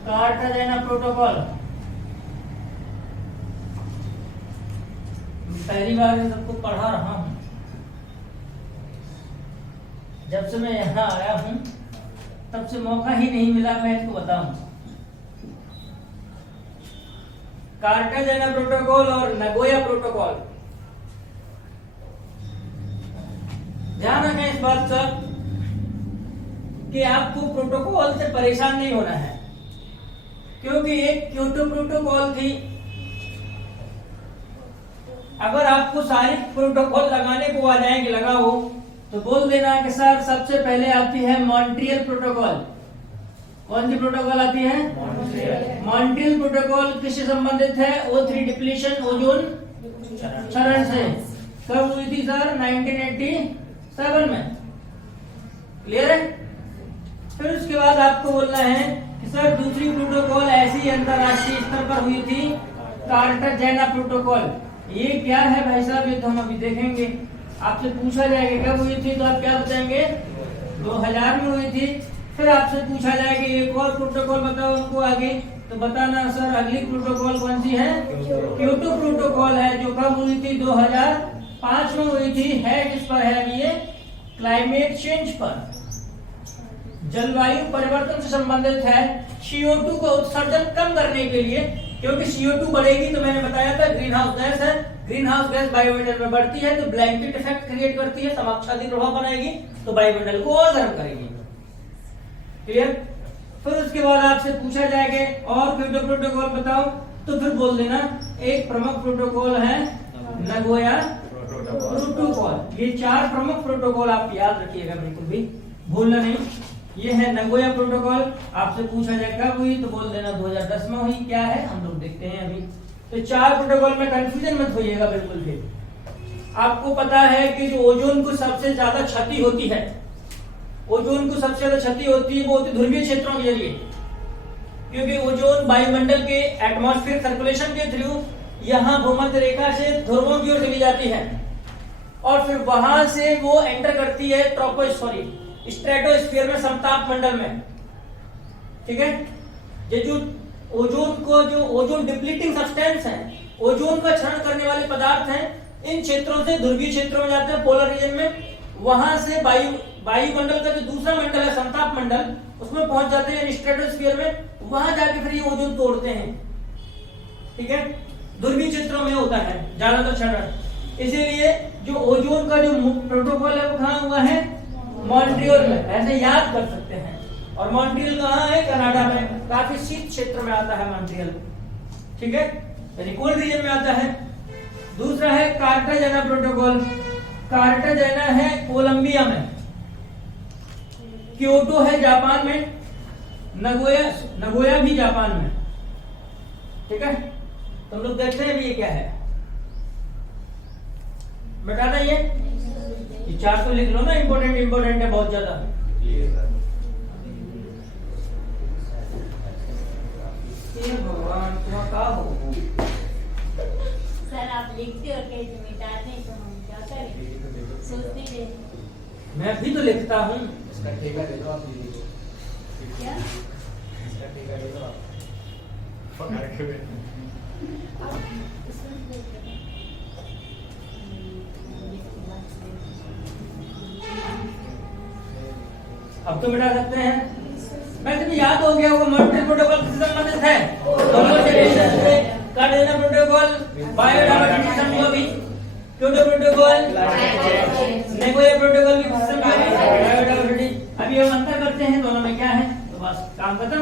Cartagena protocol. पहली बार इन सबको पढ़ा रहा हूं, जब से मैं यहाँ आया हूं तब से मौका ही नहीं मिला मैं इसको बताऊं। कार्टाजेना प्रोटोकॉल और नगोया प्रोटोकॉल, ध्यान रखें इस बात का कि आपको प्रोटोकॉल से परेशान नहीं होना है, क्योंकि एक क्योटो प्रोटोकॉल थी अगर आपको सारी प्रोटोकॉल लगाने को आ जाएंगे लगाओ तो बोल देना कि सर सबसे पहले आती है मॉन्ट्रियल प्रोटोकॉल। कौन सी प्रोटोकॉल आती है? मॉन्ट्रियल प्रोटोकॉल किससे संबंधित है? O3 डिप्लीशन ओजोन क्षरण से। कब हुई थी सर? 1987 में। क्लियर है? फिर उसके बाद आपको बोलना है कि सर दूसरी प्रोटोकॉल ऐसी अंतरराष्ट्रीय स्तर पर हुई थी कार्टाजेना प्रोटोकॉल। ये क्या है भाई साहब? ये तो हम अभी देखेंगे। आपसे पूछा जाएगा कब हुई थी तो आप क्या बताएंगे? 2000 में हुई थी। फिर आपसे पूछा जाएगा एक और प्रोटोकॉल बताओ हमको आगे, तो बताना सर अगली प्रोटोकॉल कौन सी है? क्योटो प्रोटोकॉल है, जो कब हुई थी? 2005 में हुई थी। है किस पर है? अभी ये क्लाइमेट चेंज पर, जलवायु परिवर्तन से संबंधित है। CO2 का उत्सर्जन कम करने के लिए, क्योंकि CO2 बढ़ेगी तो मैंने बताया था ग्रीन हाउस गैस है, ग्रीन हाउस गैस वायुमंडल में बढ़ती है तो ब्लैंकेट इफेक्ट क्रिएट करती है, समाक्षादी प्रभाव बनाएगी तो वायुमंडल को और गर्म करेगी। क्लियर? फिर उसके बाद आपसे पूछा जाएगा और क्योटो प्रोटोकॉल बताओ, तो फिर बोल देना एक प्रमुख प्रोटोकॉल है नगोया प्रोटोकॉल। ये 4 प्रमुख प्रोटोकॉल आप याद रखिएगा, बिल्कुल भी भूलना नहीं। ये है नगोया प्रोटोकॉल। आपसे पूछा जाए कब हुई तो बोल देना 2010 में हुई। क्या है हम लोग देखते हैं अभी। तो 4 प्रोटोकॉल में कंफ्यूजन मत होइएगा बिल्कुल भी। आपको पता है कि जो ओजोन को सबसे ज्यादा क्षति होती है, ओजोन को सबसे ज्यादा क्षति होती है वो होती है ध्रुवीय क्षेत्रों के जरिए, क्योंकि ओजोन वायुमंडल के एटमॉस्फेयर सर्कुलेशन के थ्रू यहाँ भूमध्य रेखा से ध्रुवों की ओर चली जाती है और फिर वहां से वो एंटर करती है स्ट्रेटोस्फीयर में, समताप मंडल में। ठीक है? ये जो ओजोन डिप्लीटिंग सब्सटेंस है, ओजोन का क्षरण करने वाले पदार्थ हैं, इन क्षेत्रों से ध्रुवीय क्षेत्रों में जाते हैं, पोलर रीजन में। वहां से वायुमंडल का जो दूसरा मंडल है समताप मंडल, उसमें पहुंच जाते हैं स्ट्रेटोस्फीयर में। वहां जाके फिर ये ओजोन तोड़ते हैं। ठीक है? ध्रुवीय क्षेत्रों में होता है ज्यादातर क्षरण। इसीलिए जो ओजोन का जो प्रोटोकॉल है वो कहाँ हुआ है? मॉन्ट्रियल में। ऐसे याद कर सकते हैं। और मॉन्ट्रियल कहाँ है? कनाडा में। काफी शीत क्षेत्र में आता है मॉन्ट्रियल। ठीक है? यानी कोल्ड रीजन में आता है। दूसरा है कार्टाजेना प्रोटोकॉल। कार्टाजेना है कोलंबिया में, क्योटो है जापान में, नगोया भी जापान में। ठीक है? तो हम लोग देखते हैं ये क्या है। बताना ये 4 तो लिख लो ना, इंपॉर्टेंट है बहुत ज्यादा। भगवान तुम्हारा का हो सर, आप लिखते हो कैसे मिटाते हैं तो हम क्या करें? सोचते रहे। मैं भी तो लिखता हूँ। इसका ठेका दे दो आप। क्या? इसका ठेका दे दो आप। पकड़ के अब तो मिटा सकते हैं। वैसे भी याद हो गया होगा मॉन्ट्रियल प्रोटोकॉल किससे संबंधित है? दोनों से रिलेशन से। कार्टाजेना प्रोटोकॉल बायोडायवर्सिटी समझो अभी, क्योटो प्रोटोकॉल, नगोया प्रोटोकॉल भी किससे संबंधित है? बायोडायवर्सिटी। अभी हम अंतर करते हैं दोनों में क्या है, तो बस काम खत्म।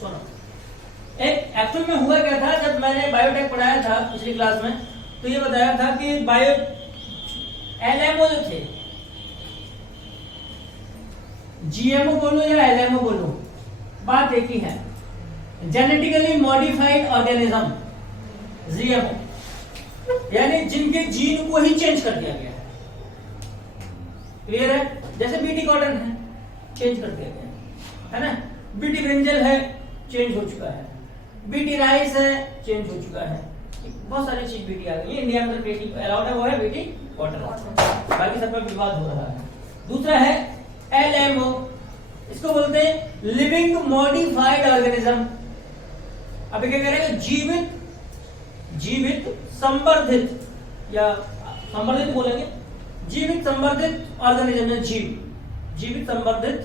सुनो, एक एक्चुअल में हुआ क्या था, जब मैंने बायोटेक पढ़ाया था पिछली क्लास में, तो ये बताया था कि LMO जो थे, GMO बोलो या LMO बोलो, बात एक ही है। जेनेटिकली मॉडिफाइड ऑर्गेनिज्म, GMO, यानी जिनके जीन को ही चेंज कर दिया गया है। क्लियर है? जैसे बीटी कॉटन है, चेंज कर दिया गया है ना। बीटी ब्रिंजल है, चेंज हो चुका है। बीटी राइस है, चेंज हो चुका है। बहुत सारी चीज बीटी आ गई है। इंडिया में बीटी अलाउड है, वो है बीटी कॉटन। बाकी सब पर विवाद हो रहा है। दूसरा है LMO, इसको बोलते हैं लिविंग मॉडिफाइड ऑर्गेनिज्म। अब क्या करेंगे? जीवित संवर्धित, या संवर्धित बोलेंगे, जीवित संवर्धित ऑर्गेनिज्म, जीवित संवर्धित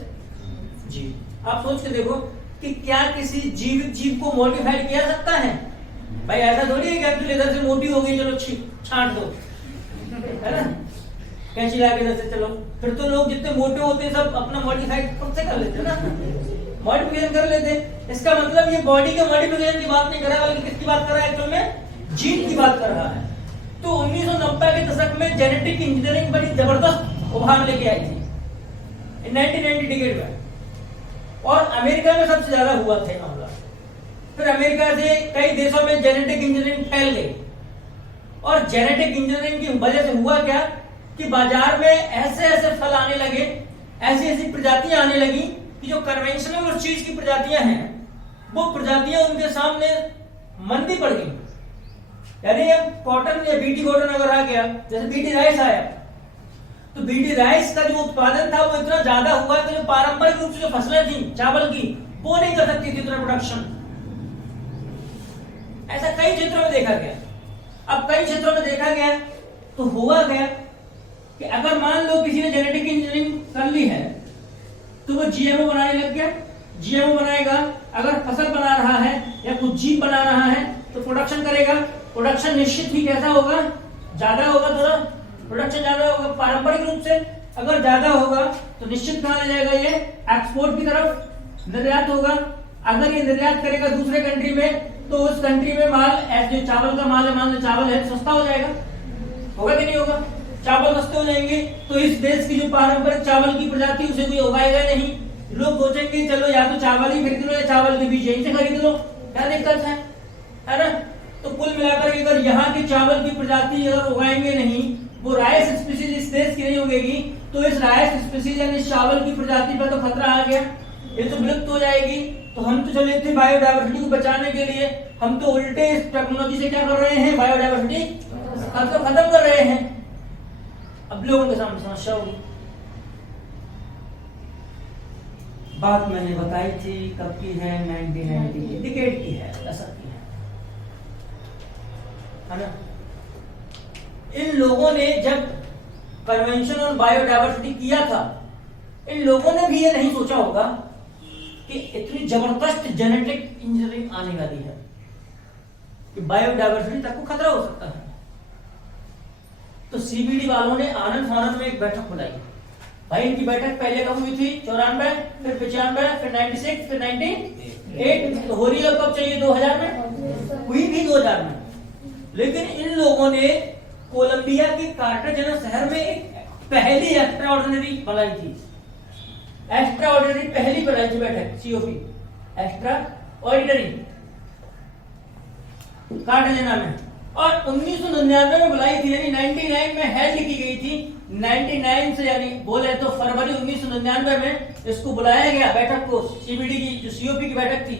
जीव। आप सोच के देखो कि क्या किसी जीवित जीव को मॉडिफाइड किया सकता है? भाई ऐसा थोड़ी है कि आपकी लेदर से मोटी हो गई, चलो छांट दो, है ना, कैंची ला के जैसे चलो। फिर तो लोग जितने मोटे होते हैं सब अपना मॉडिफाइड खुद से कर लेते हैं ना। मॉडिफिकेशन कर लेते। इसका मतलब ये बॉडी के मॉडिफिकेशन की बात नहीं कर रहा बल्कि किसकी बात कर रहा है एक्चुअल में, जीन की बात कर रहा है। तो 1990 के दशक में जेनेटिक इंजीनियरिंग बड़ी जबरदस्त उभार लेके आई थी 1990 डिकेड में, और अमेरिका में सबसे ज्यादा हुआ था मामला। फिर अमेरिका से कई देशों में जेनेटिक इंजीनियरिंग फैल गई, और जेनेटिक इंजीनियरिंग की वजह से हुआ क्या कि बाजार में ऐसे ऐसे फल आने लगे, ऐसी ऐसी प्रजातियां आने लगी कि जो कन्वेंशनल उस चीज की प्रजातियां हैं वो प्रजातियां उनके सामने मंदी पड़ गई। यानी अब कॉटन या बीटी कॉटन अगर आ गया, जैसे बीटी राइस आया, तो बीटी राइस का जो उत्पादन था वो इतना ज्यादा हुआ कि जो पारंपरिक रूप से जो फसलें थी चावल की वो नहीं कर सकती थी उतना प्रोडक्शन। ऐसा कई क्षेत्रों में देखा गया। अब कई क्षेत्रों में देखा गया तो हुआ गया कि अगर मान लो किसी ने जेनेटिक इंजीनियरिंग कर ली है तो वो जीएमओ बनाने लग गया। जीएमओ बनाएगा, अगर फसल बना रहा है या कुछ जीव बना रहा है तो प्रोडक्शन करेगा। प्रोडक्शन निश्चित ही कैसा होगा, ज्यादा होगा, थोड़ा प्रोडक्शन ज्यादा होगा। पारंपरिक रूप से अगर ज्यादा होगा तो निश्चित कहा जाएगा ये एक्सपोर्ट की तरफ निर्यात होगा। अगर ये निर्यात करेगा दूसरे कंट्री में तो उस कंट्री में माल, ऐसे चावल का माल है, मान लो चावल है, सस्ता हो जाएगा, होगा कि नहीं होगा? चावल सस्ते हो जाएंगे तो इस देश की जो पारंपरिक चावल की प्रजाति उसे कोई उगाएगा नहीं। लोग सोचेंगे चलो या तो चावल ही खरीद लो या चावल के बीज यहीं से खरीद लो, क्या दिक्कत है ना? तो कुल मिलाकर अगर यहाँ की चावल की प्रजाति अगर उगाएंगे नहीं, वो राइस स्पीसीज इस देश की नहीं उगेगी, तो इस राइस स्पीसीज यानी इस चावल की प्रजाति पर तो खतरा आ गया, ये तो विलुप्त हो जाएगी। तो हम तो चले थे बायोडायवर्सिटी को बचाने के लिए, हम तो उल्टे इस टेक्नोलॉजी से क्या कर रहे हैं, बायोडायवर्सिटी खत्म कर रहे हैं। अब लोगों के सामने समस्या होगी। बात मैंने बताई थी, कब की है, 1990 की डिकेड की है, दशक की है ना? इन लोगों ने जब कन्वेंशन ऑन बायोडायवर्सिटी किया था, इन लोगों ने भी ये नहीं सोचा होगा कि इतनी जबरदस्त जेनेटिक इंजीनियरिंग आने वाली है कि बायोडायवर्सिटी तक को खतरा हो सकता है। तो सीबीडी वालों ने आनंद फानंद में एक बैठक बुलाई। भाई इनकी बैठक पहले कब हुई थी? 94, फिर 95, फिर 96, फिर 98। तो हो रही है कब चाहिए? 2000 में हुई भी 2000 में। लेकिन इन लोगों ने कोलंबिया के कार्टाजेना शहर में एक पहली एक्स्ट्रा ऑर्डिनरी बनाई थी। एक्स्ट्रा ऑर्डिनरी पहली बनाई थी बैठक, सीओपी एक्स्ट्रा ऑर्डिनरी कार्टाजेना में, और 1999 में बुलाई थी, यानी 99 में हेल्ड की गई थी। 99 से यानी बोले तो फरवरी 1999 में इसको बुलाया गया बैठक को। सीबीडी की जो सीओपी की बैठक थी,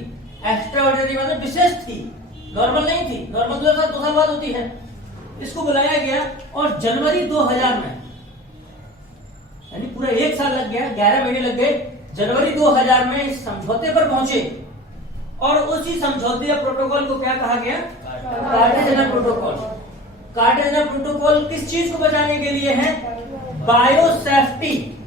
एक्स्ट्रा ऑर्डिनरी मतलब विशेष थी, नॉर्मल नहीं थी। नॉर्मल 2 साल बाद होती है। इसको बुलाया गया और जनवरी 2000 में, यानी पूरा 1 साल लग गया, 11 महीने लग गए। जनवरी 2000 में इस समझौते पर पहुंचे, और उसी समझौते या प्रोटोकॉल को क्या कहा गया? Cartagena protocol. कार्टाजेना प्रोटोकॉल किस चीज को बचाने के लिए है? बायोसेफ्टी,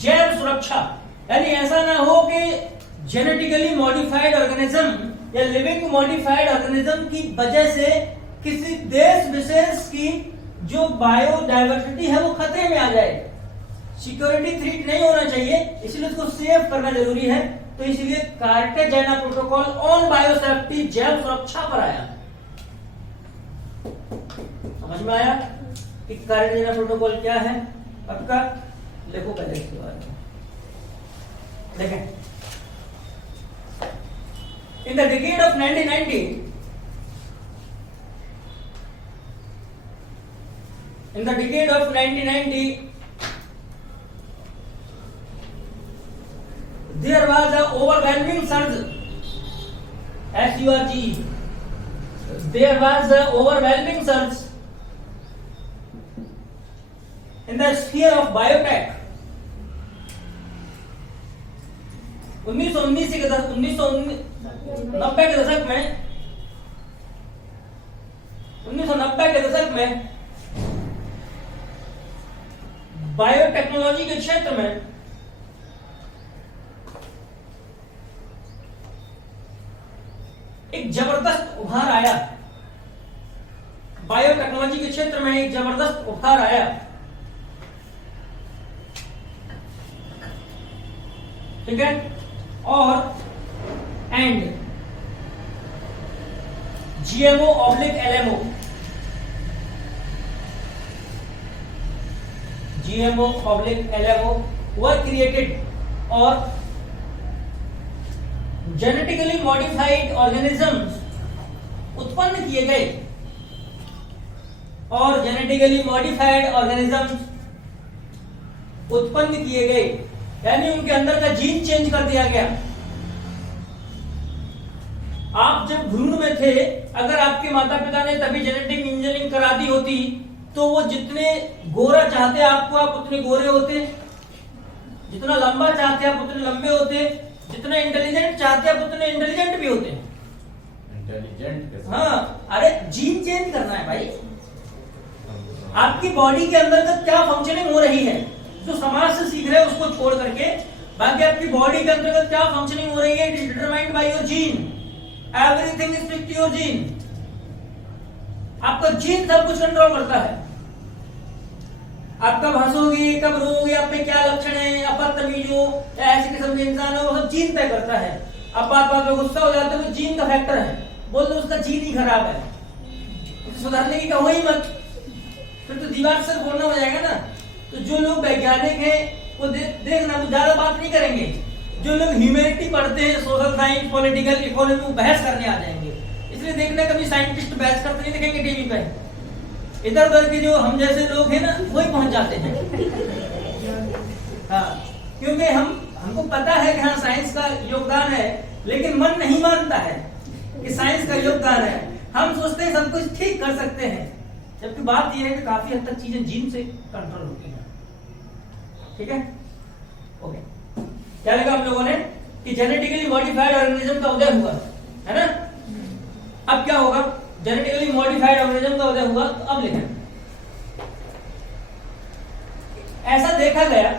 जैव सुरक्षा। यानी ऐसा ना हो कि जेनेटिकली मॉडिफाइड ऑर्गेनिज्म या लिविंग मॉडिफाइड ऑर्गेनिज्म की वजह से किसी देश विशेष की जो बायोडायवर्सिटी है वो खतरे में आ जाए। सिक्योरिटी थ्रेट नहीं होना चाहिए, इसलिए उसको सेव करना जरूरी है। तो इसलिए कार्टाजेना प्रोटोकॉल ऑन बायोसेफ्टी, जैव सुरक्षा पर आया। समझ में आया कि कार्टाजेना प्रोटोकॉल क्या है? पक्का देखो पहले इसके बारे में देखें। In the decade of 1990, there was a overwhelming surge. SURGE. There was a overwhelming surge in the sphere of biotech. 1990 के दशक में 1990 के दशक में बायोटेक्नोलॉजी के क्षेत्र में एक जबरदस्त उभार आया। बायोटेक्नोलॉजी के क्षेत्र में एक जबरदस्त उभार आया। ठीक है, और and GMO oblique LMO, GMO oblique LMO were created और जेनेटिकली मॉडिफाइड ऑर्गेनिजम्स उत्पन्न किए गए और जेनेटिकली मॉडिफाइड ऑर्गेनिजम्स उत्पन्न किए गए, यानी उनके अंदर का जीन चेंज कर दिया गया। आप जब भ्रूण में थे, अगर आपके माता पिता ने तभी जेनेटिक इंजीनियरिंग करा दी होती तो वो जितने गोरा चाहते आपको आप उतने गोरे होते, जितना लंबा चाहते आप उतने लंबे होते, जितना इंटेलिजेंट चाहते आप उतने इंटेलिजेंट भी होते। इंटेलिजेंट? हाँ, अरे जीन चेंज करना है भाई। आपकी बॉडी के अंदर का क्या फंक्शनिंग हो रही है, जो समाज से सीख रहे हैं उसको छोड़ करके बाकी आपकी बॉडी के अंतर्गत क्या फंक्शनिंग हो रही है, it is determined by your gene. Everything is fixed to your gene. आपका जीन सब कुछ कंट्रोल करता है। आप कब हंसोगे, कब रोओगे, आप में क्या लक्षण है, आप बदतमीज हो या ऐसे किस्म के इंसान हो, वो सब जीन तय करता है। अब बात बात में गुस्सा हो जाते हो तो जीन का फैक्टर है, बोल दो उसका जीन ही खराब है, सुधारने की कहो ही मत, फिर तो दीवार से बोलना हो जाएगा ना। तो जो लोग वैज्ञानिक हैं वो देखना, वो ज्यादा बात नहीं करेंगे। जो लोग ह्यूमैनिटी पढ़ते हैं, सोशल साइंस, पॉलिटिकल, इकोनॉमी, वो बहस करने आ जाएंगे। इसलिए देखना कभी साइंटिस्ट बहस करते नहीं देखेंगे टीवी पे। इधर उधर के जो हम जैसे लोग हैं ना वही पहुंच जाते हैं। हाँ, क्योंकि हमको पता है कि हाँ साइंस का योगदान है, लेकिन मन नहीं मानता है कि साइंस का योगदान है। हम सोचते हैं सब कुछ ठीक कर सकते हैं, जबकि बात यह है कि काफी हद तक चीजें जीन से कंट्रोल होती हैं। ठीक है, ओके। क्या लगा हम लोगों ने कि जेनेटिकली मॉडिफाइड ऑर्गेनिज्म का उदय हुआ, है ना। अब क्या होगा, जेनेटिकली मॉडिफाइड ऑर्गेनिज्म का उदय हुआ, तो अब लिखें ऐसा देखा गया,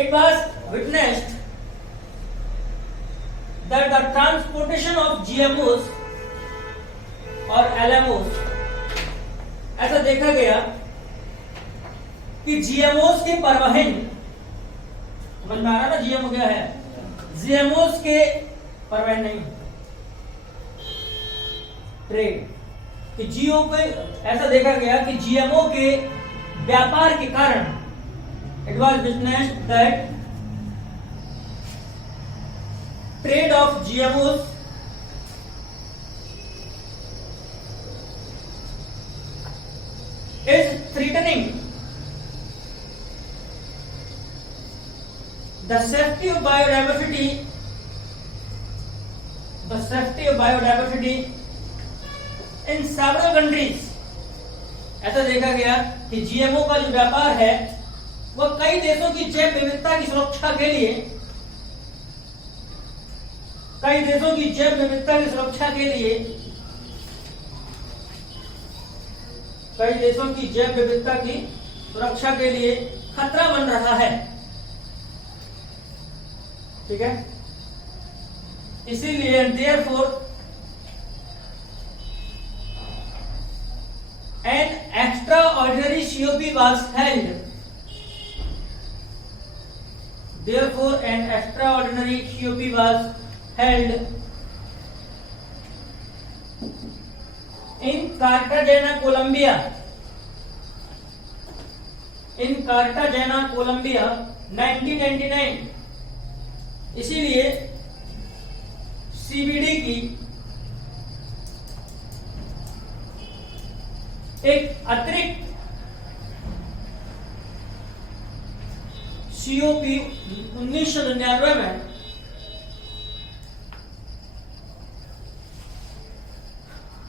it was witnessed that the transportation of GMOs और LMOs, ऐसा देखा गया कि GMOs के परिवहन, समझ में आ रहा ना GMO क्या है, GMOs के परिवहन नहीं, ट्रेड कि GMO पे ऐसा देखा गया कि GMO के व्यापार के कारण it was witnessed that trade off GMOs is threatening the safety of biodiversity in several countries। ऐसा देखा गया कि GMO का जो व्यापार है वह कई देशों की जैव विविधता की सुरक्षा के लिए खतरा बन रहा है। ठीक है, इसीलिए therefore an extraordinary COP was held। Therefore an extraordinary COP was held in Cartagena, Colombia, 1999। इसीलिए CBD की एक अतिरिक्त COP 1999 में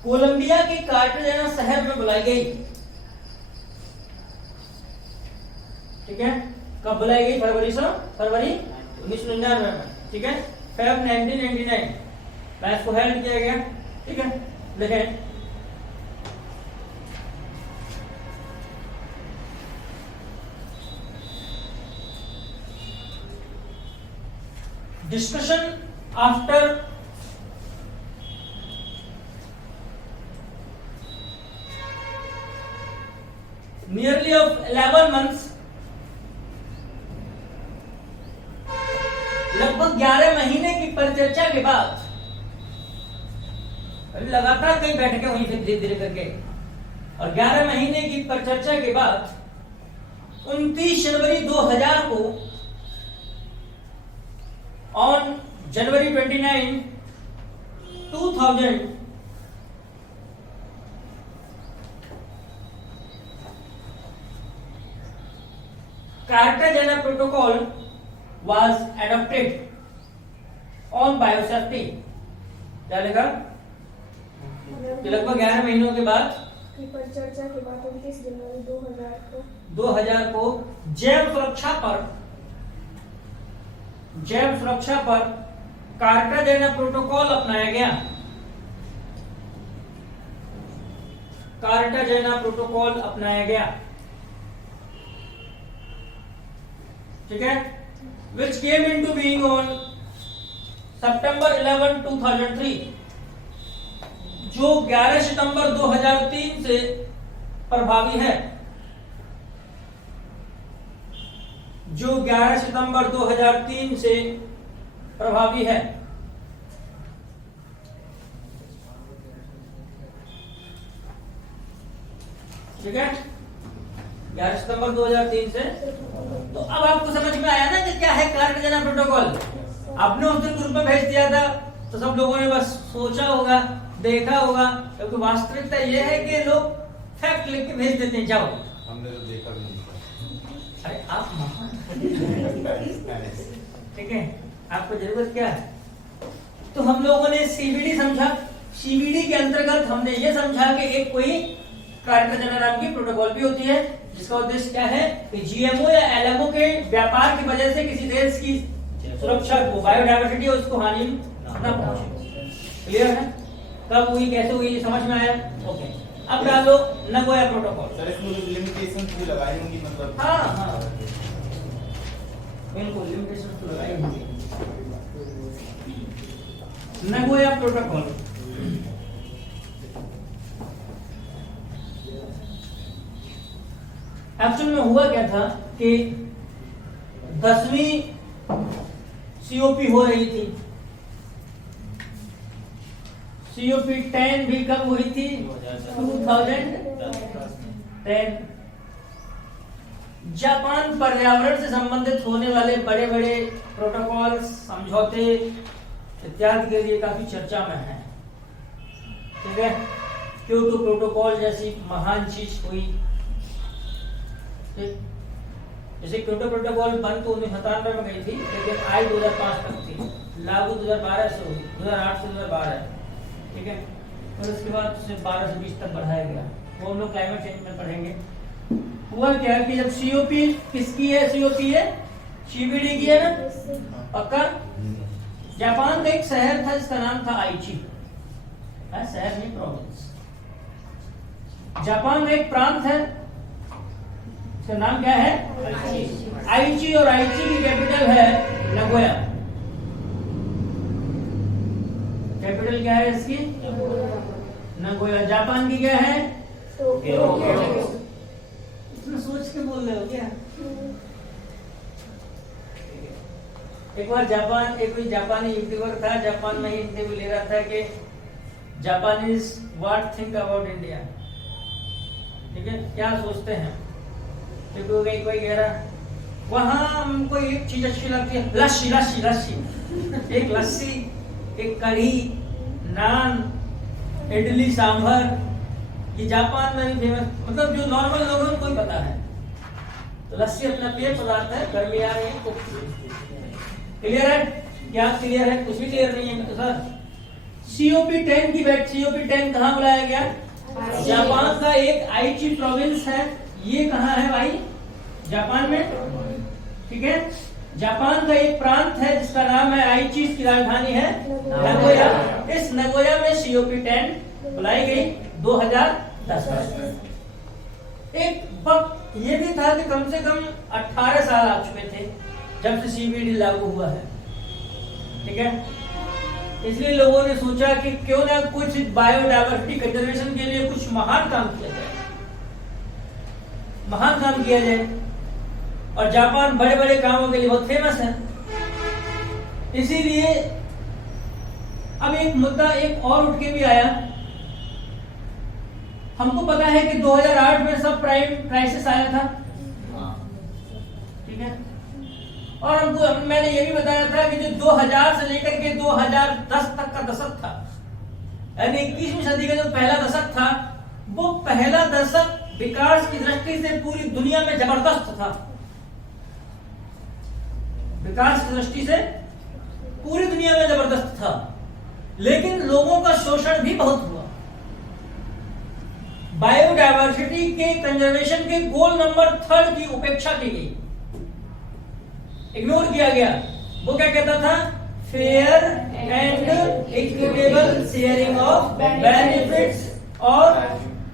कोलंबिया के कार्टाजेना शहर में बुलाई गई। ठीक है, कब बुलाई गई? फरवरी 1999 में। ठीक है, फेब 1999 मैच को हेल्ड किया गया। ठीक है, देखें discussion after nearly of 11 months, लगभग 11 परिचर्चा के बाद लगातार कई बैठकें हुई फिर धीरे धीरे करके, और 11 महीने की परिचर्चा के बाद 29 जनवरी 2000 को on January 29, 2000 Cartagena Protocol was adopted on biosafety। क्या लिखा कि लगभग 11 महीनों के बाद की परिचर्चा के बाद 29 जनवरी 2000 को जैव सुरक्षा पर कार्टाजेना प्रोटोकॉल अपनाया गया। कार्टाजेना प्रोटोकॉल अपनाया गया, ठीक है, which came into being on September 11, 2003, जो 11 सितंबर 2003 से प्रभावी है, जो 11 सितंबर 2003 से प्रभावी है। ठीक है, 11 सितंबर 2003 से। तो अब आपको समझ में आया ना कि क्या है कार्टाजेना प्रोटोकॉल। आपने उस दिन ग्रुप में भेज दिया था तो सब लोगों ने बस सोचा होगा, देखा होगा, क्योंकि वास्तविकता यह है कि लोग फैक्ट लिख के भेज देते हैं, जाओ। हमने तो देखा भी नहीं। अरे आप ठीक है, आपको जरूरत क्या है? तो हम लोगों ने सीबीडी समझा। सीबीडी के अंतर्गत हमने ये समझा कि एक कोई कार्टाजेना नाम की प्रोटोकॉल भी होती है, जिसका उद्देश्य क्या है कि जीएमओ या एलएमओ के व्यापार की वजह से किसी देश की सुरक्षा को, बायोडायवर्सिटी और उसको हानि न पहुंचे। क्लियर है? कब हुई, कैसे हुई, समझ में आया? ओके, अब डालो नगोया प्रोटोकॉल। सर इसमें लिमिटेशंस भी लगाई होंगी, मतलब हाँ बिल्कुल लिमिटेशन तो लगाई होंगी। नगोया प्रोटोकॉल एक्चुअल में हुआ क्या था कि 10वीं सीओपी हो रही थी। सीओपी 10 भी कब हुई थी? 2010। जापान पर्यावरण से संबंधित होने वाले बड़े बड़े प्रोटोकॉल, समझौते इत्यादि के लिए काफी चर्चा में है। ठीक है, क्योटो प्रोटोकॉल जैसी महान चीज हुई। जैसे क्योटो प्रोटोकॉल बन तो 1997 में गई थी, लेकिन आई 2005 तक थी, लागू 2012 से हुई, 2008 से 2012। ठीक है, और उसके बाद उसे 12 से 20 तक बढ़ाया गया। वो हम लोग क्लाइमेट चेंज में पढ़ेंगे। हुआ क्या कि जब सीओपी किसकी है? सीओपी है सीबीडी की है ना, पक्का। जापान का एक शहर था जिसका नाम था आइची। शहर नहीं, प्रोविंस। जापान का एक प्रांत है, इसका नाम क्या है? आइची। और आइची की कैपिटल है नगोया। कैपिटल क्या है इसकी? नगोया। जापान की क्या है? टोक्यो। सोच के बोल रहे हो क्या? एक बार एक कोई जापानी यूट्यूबर था, जापान में ही इंटरव्यू ले रहा था कि Japanese what think about India. ठीक है, क्या सोचते हैं? कोई कह रहा वहां हमको एक चीज अच्छी लगती है, लस्सी लस्सी लस्सी। एक लस्सी, एक कढ़ी, नान, इडली सांभर, ये जापान में भी फेमस, मतलब जो नॉर्मल लोगों को ही पता है। तो लस्सी अपना पेय पदार्थ है, गर्मी आ रही है तो क्लियर है? क्या क्लियर है? कुछ भी क्लियर नहीं है तो सर। सीओपी 10 की बैठ, सीओपी 10 कहाँ बुलाया गया? जापान का एक आइची प्रोविंस है, ये कहाँ है भाई? जापान में। ठीक है, जापान का एक प्रांत है जिसका नाम है आइची, की राजधानी है नगोया। इस नगोया में सीओपी 10 बुलाई गई 2010 में। एक वक्त ये भी था कि कम से कम 18 साल आ चुके थे जब से सीबीडी लागू हुआ है। ठीक है, इसलिए लोगों ने सोचा कि क्यों ना कुछ बायोडायवर्सिटी कंजर्वेशन के लिए कुछ महान काम किया जाए, महान काम किया जाए। और जापान बड़े बड़े कामों के लिए बहुत फेमस है, इसीलिए अब एक मुद्दा एक और उठ के भी आया। हमको पता है कि 2008 में सब प्राइम क्राइसिस आया था, ठीक है, और हमको मैंने ये भी बताया था कि जो 2000 से लेकर के 2010 तक का दशक था, यानी 21वीं सदी का जो पहला दशक था, वो पहला दशक विकास की दृष्टि से पूरी दुनिया में जबरदस्त था। विकास की दृष्टि से पूरी दुनिया में जबरदस्त था, लेकिन लोगों का शोषण भी बहुत हुआ। बायोडायवर्सिटी के कंजर्वेशन के गोल नंबर 3 की उपेक्षा की गई, इग्नोर किया गया। वो क्या कहता था? Fair and equitable sharing of benefits और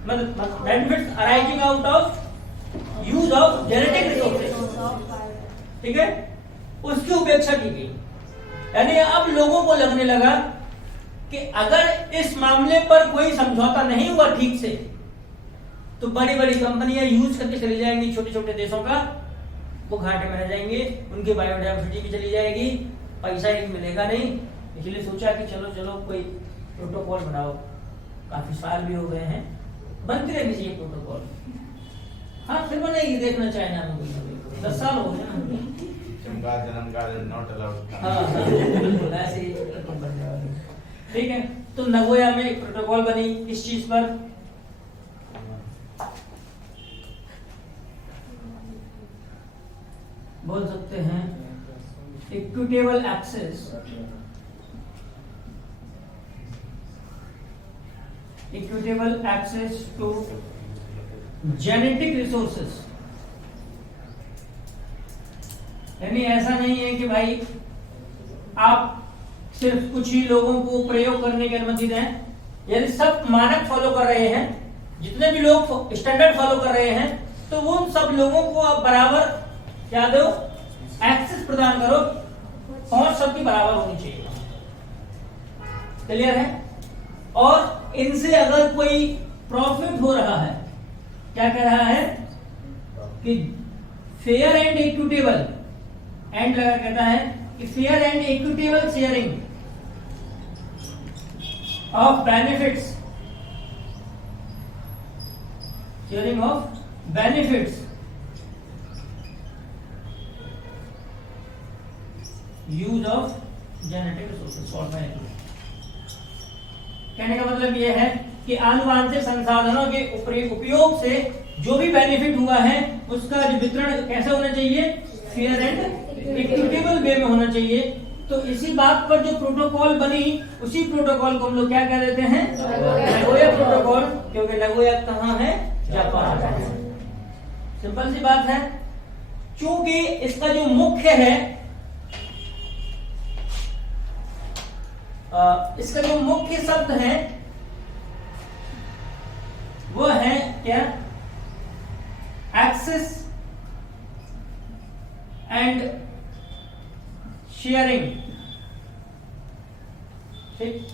मतलब benefits arising out of use of genetic resources, ठीक है, उसकी उपेक्षा की गई। यानी अब लोगों को लगने लगा कि अगर इस मामले पर कोई समझौता नहीं हुआ ठीक से, तो बड़ी बड़ी कंपनियां यूज करके चली जाएंगी छोटे छोटे देशों का, वो घाटे में रह जाएंगे, उनकी बायोडायवर्सिटी भी चली जाएगी, पैसा ही मिलेगा नहीं। इसलिए सोचा कि चलो चलो कोई प्रोटोकॉल बनाओ। काफी साल भी हो गए हैं, बनते रहनी चाहिए प्रोटोकॉल। हाँ, फिर बनेगी, देखना चाइना में कोई 10 साल हो गए ना। Not allowed. हाँ, बिल्कुल ऐसे ही बनने वाली। ठीक है, तो नगोया में एक प्रोटोकॉल बनी इस चीज पर। बोल सकते हैं equitable access, equitable access to genetic resources. यानी ऐसा नहीं है कि भाई आप सिर्फ कुछ ही लोगों को प्रयोग करने की अनुमति दें, यदि सब मानक फॉलो कर रहे हैं, जितने भी लोग स्टैंडर्ड फॉलो कर रहे हैं, तो वो सब लोगों को आप बराबर क्या दो, एक्सेस प्रदान करो, पहुंच सबकी बराबर होनी चाहिए। क्लियर है? और इनसे अगर कोई प्रॉफिट हो रहा है, क्या कह रहा है कि फेयर एंड इक्विटेबल, एंड लगा कहता है कि fair and equitable sharing of benefits, sharing of benefits, use of genetic resources. कहने का मतलब यह है कि आनुवांशिक संसाधनों के उपयोग से जो भी बेनिफिट हुआ है, उसका जो वितरण कैसे होना चाहिए, फेयर एंड इक्विटेबल वे में होना चाहिए। तो इसी बात पर जो प्रोटोकॉल बनी, उसी प्रोटोकॉल को हम लोग क्या कह देते हैं, नगोया प्रोटोकॉल, क्योंकि नगोया कहाँ है, जापान है। सिंपल सी बात है। चूंकि इसका जो मुख्य है, इसका जो मुख्य शब्द है वो है क्या, एक्सेस एंड शेयरिंग। ठीक,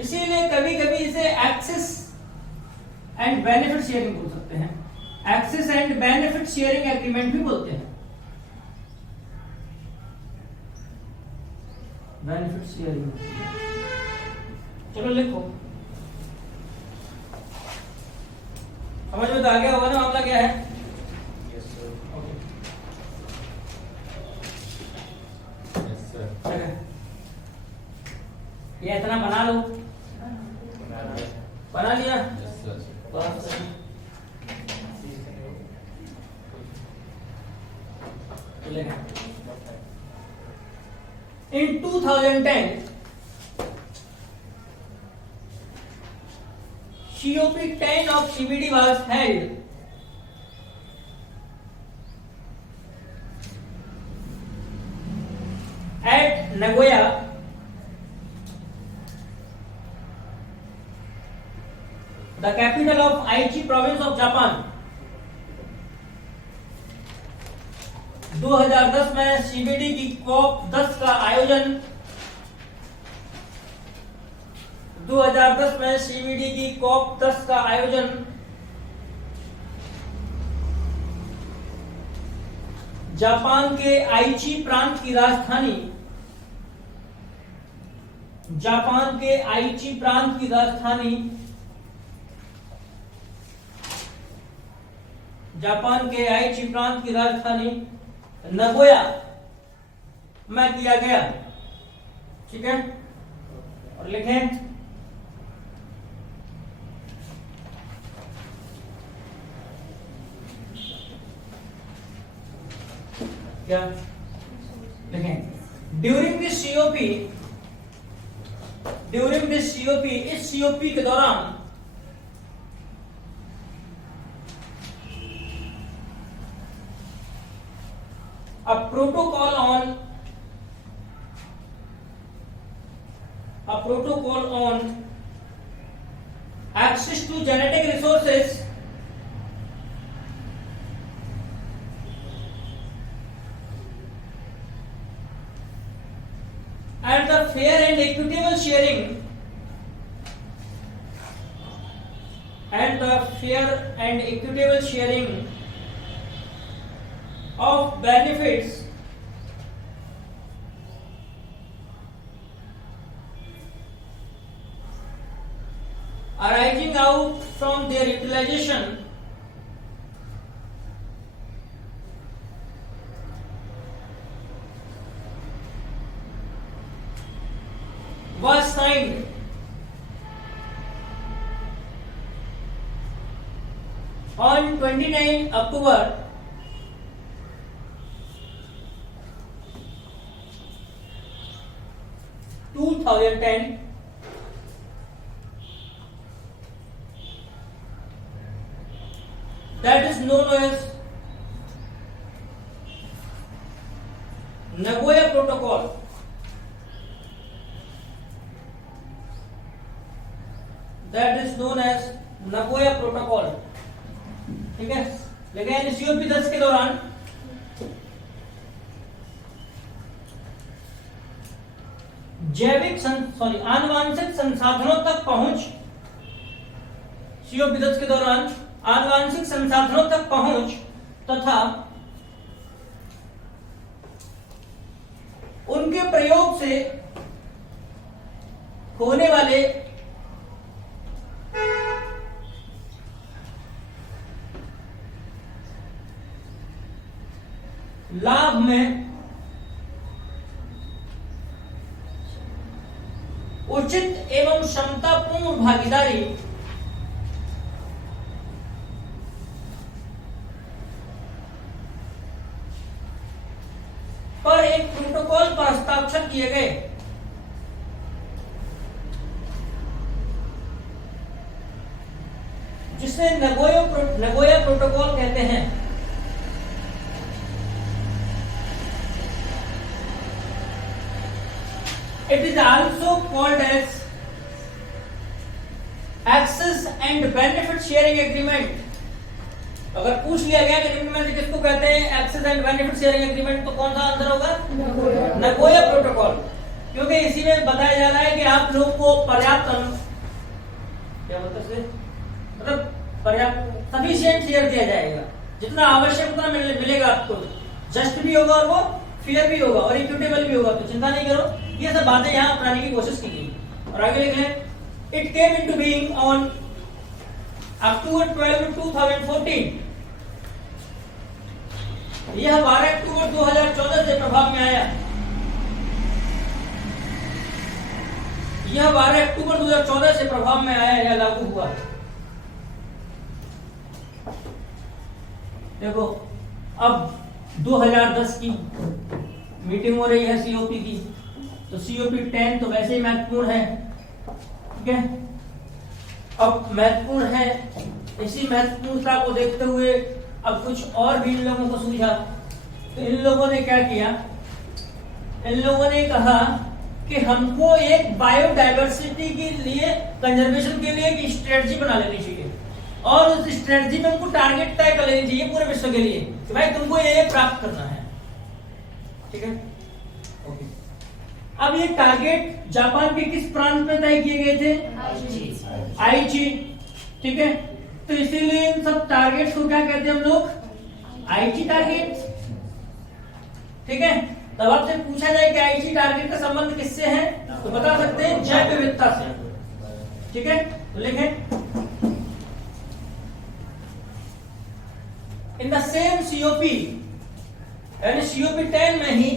इसीलिए कभी कभी इसे एक्सेस एंड बेनिफिट शेयरिंग बोल सकते हैं, access and benefit sharing agreement भी बोलते हैं। बेनिफिट शेयरिंग, चलो लिखो, समझ में तो आ गया होगा ना मामला क्या है। ये इतना बना लो, बना लिया। In 2010, COP10 of CBD was held at Nagoya, the capital of Aichi province of Japan। 2010 में CBD की COP 10 का आयोजन, 2010 में CBD की COP 10 का आयोजन जापान के आइची प्रांत की राजधानी जापान के आईची प्रांत की राजधानी, जापान के आईची प्रांत की राजधानी नगोया में किया गया। ठीक है, और लिखें क्या लिखें, during this COP, during this COP, इस सीओपी के दौरान a protocol on access to genetic resources and the fair and equitable sharing of benefits arising out from their utilization was signed on 29 October 2010 that is known as Nagoya Protocol. That is known as Nagoya Protocol. ठीक है, लेकिन COP 10 के दौरान आनुवांशिक संसाधनों तक पहुंच, COP 10 के दौरान आनुवांशिक संसाधनों तक पहुंच तथा उनके प्रयोग से होने वाले लाभ में उचित एवं क्षमतापूर्ण भागीदारी पर एक प्रोटोकॉल पर हस्ताक्षर किए गए। जिसे नगोया प्रोटोकॉल कहते हैं। It is also called as Access and Benefit Sharing Agreement। अगर पूछ लिया गया कि एग्रीमेंट किसको कहते हैं, access and benefit sharing agreement, तो कौन सा आंसर होगा? Nagoya protocol. क्योंकि इसी में बताया जा रहा है कि आप लोग को पर्याप्त क्या मतलब पर्याप्त सफिशिएंट शेयर दिया जाएगा, जितना आवश्यक उतना मिलेगा आपको, जस्ट भी होगा और वो फेयर भी होगा और इक्विटेबल भी होगा, तो चिंता नहीं करो। ये सब बातें यहाँ अपनाने की कोशिश की गई। और आगे लिख लें, it came into being on October 12, 2014। यह 12 अक्टूबर 2014 से प्रभाव में आया। यह 12 अक्टूबर 2014 से प्रभाव में आया या लागू हुआ। देखो, अब 2010 की मीटिंग हो रही है सीओपी की, तो सीओपी 10 तो वैसे ही महत्वपूर्ण है। ठीक है, अब महत्वपूर्ण है, इसी महत्वपूर्णता को देखते हुए अब कुछ और भी इन लोगों को सूझा। तो इन लोगों ने क्या किया, इन लोगों ने कहा कि हमको एक बायोडायवर्सिटी के लिए, कंजर्वेशन के लिए एक स्ट्रेटजी बना लेनी चाहिए और उस स्ट्रेटजी में हमको टारगेट तय कर लेनी चाहिए पूरे विश्व के लिए कि भाई तुमको ये प्राप्त करना है। ठीक है, ओके। अब ये टारगेट जापान के किस प्रांत में तय किए गए थे? आईची। ठीक है, तो इसीलिए इन सब टारगेट्स को क्या कहते हैं हम लोग? आईची टारगेट। ठीक है, तब आपसे पूछा जाए कि आईजी टारगेट का संबंध किससे है, तो बता सकते हैं जैव विविधता से। ठीक है, तो लिखें इन द सेम COP यानी COP 10 में ही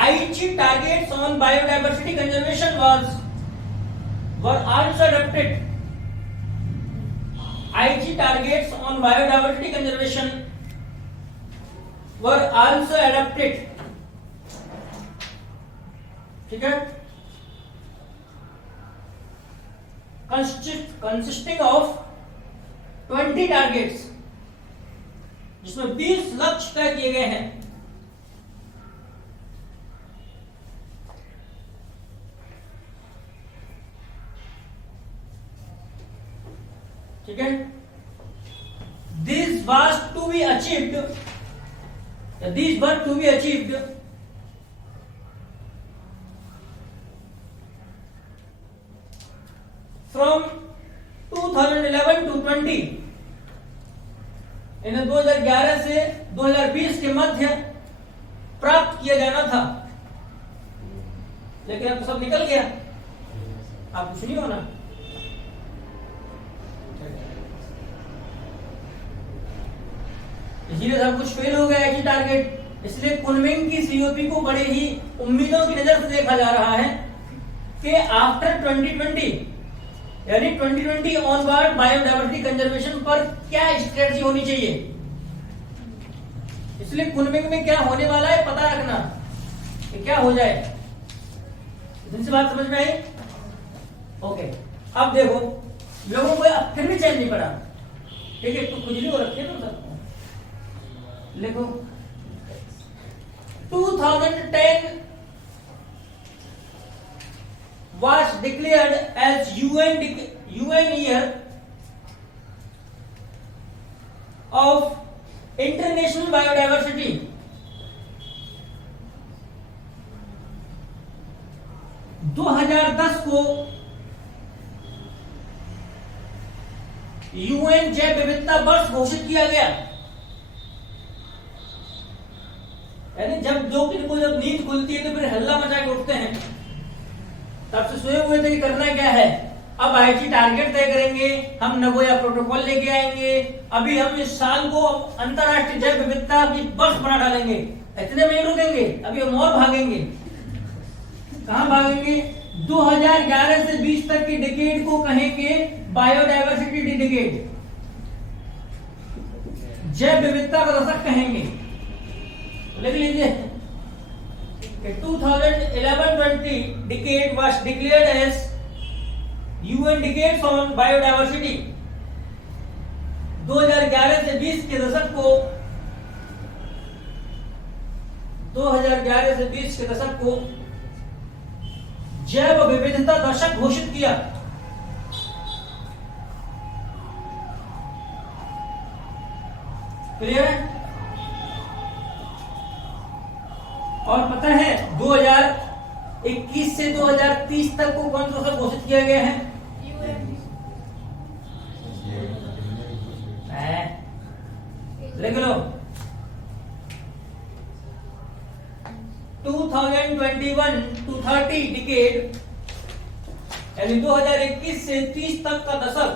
Aichi targets on biodiversity conservation were also adopted. Aichi targets on biodiversity conservation were also adopted. ठीक है, consisting of 20 टारगेट्स, जिसमें 20 लक्ष्य तय किए गए हैं। ठीक है, these were to be achieved from 2011 to 20, इन्हें 2011 से 2020 के मध्य प्राप्त किया जाना था, लेकिन अब सब निकल गया, आप कुछ नहीं होना। इसलिए सब कुछ फेल हो गया है टारगेट। इसलिए कुनमिंग की COP को बड़े ही उम्मीदों की नजर से देखा जा रहा है कि आफ्टर 2020 यानी 2020 ऑनवर्ड बायोडायवर्सिटी कंजर्वेशन पर क्या स्ट्रेटजी होनी चाहिए। इसलिए कुनमिंग में क्या होने वाला है पता रखना कि क्या हो जाए। इतनी बात समझ में आई? ओके, अब देखो लोगों को अब फिर भी चैन नहीं पड़ा। ठीक है, तो खुजली हो रखी है तो लिखो 2010 was declared as UN year of international biodiversity. दो 2010 को UN जैव विविधता वर्ष घोषित किया गया। यानी जब जब नींद खुलती है तो फिर हल्ला मचा के उठते हैं, तब से सोए हुए थे कि करना क्या है। अब आईजी टारगेट तय करेंगे, हम नगोया प्रोटोकॉल लेके आएंगे, अभी हम इस साल को अंतरराष्ट्रीय जैव विविधता की वर्ष बना डालेंगे। इतने में ही रुकेंगे, अभी हम और भागेंगे। कहां भागेंगे? 2011 से 20 तक की डिकेड को कहेंगे बायोडायवर्सिटी डिकेड, जैव विविधता का दशक कहेंगे। लिख लीजिए 2011-20 decade was declared as UN decades on biodiversity। 2011 से 20 के दशक को 2011 से 20 के दशक को जैव विविधता दशक घोषित किया। क्लियर है? और पता है 2021 से 2030 तक को कौन सा घोषित किया गया है? लिख लो 2021 to 30 डिकेड, यानी 2021 से 30 तक का दशक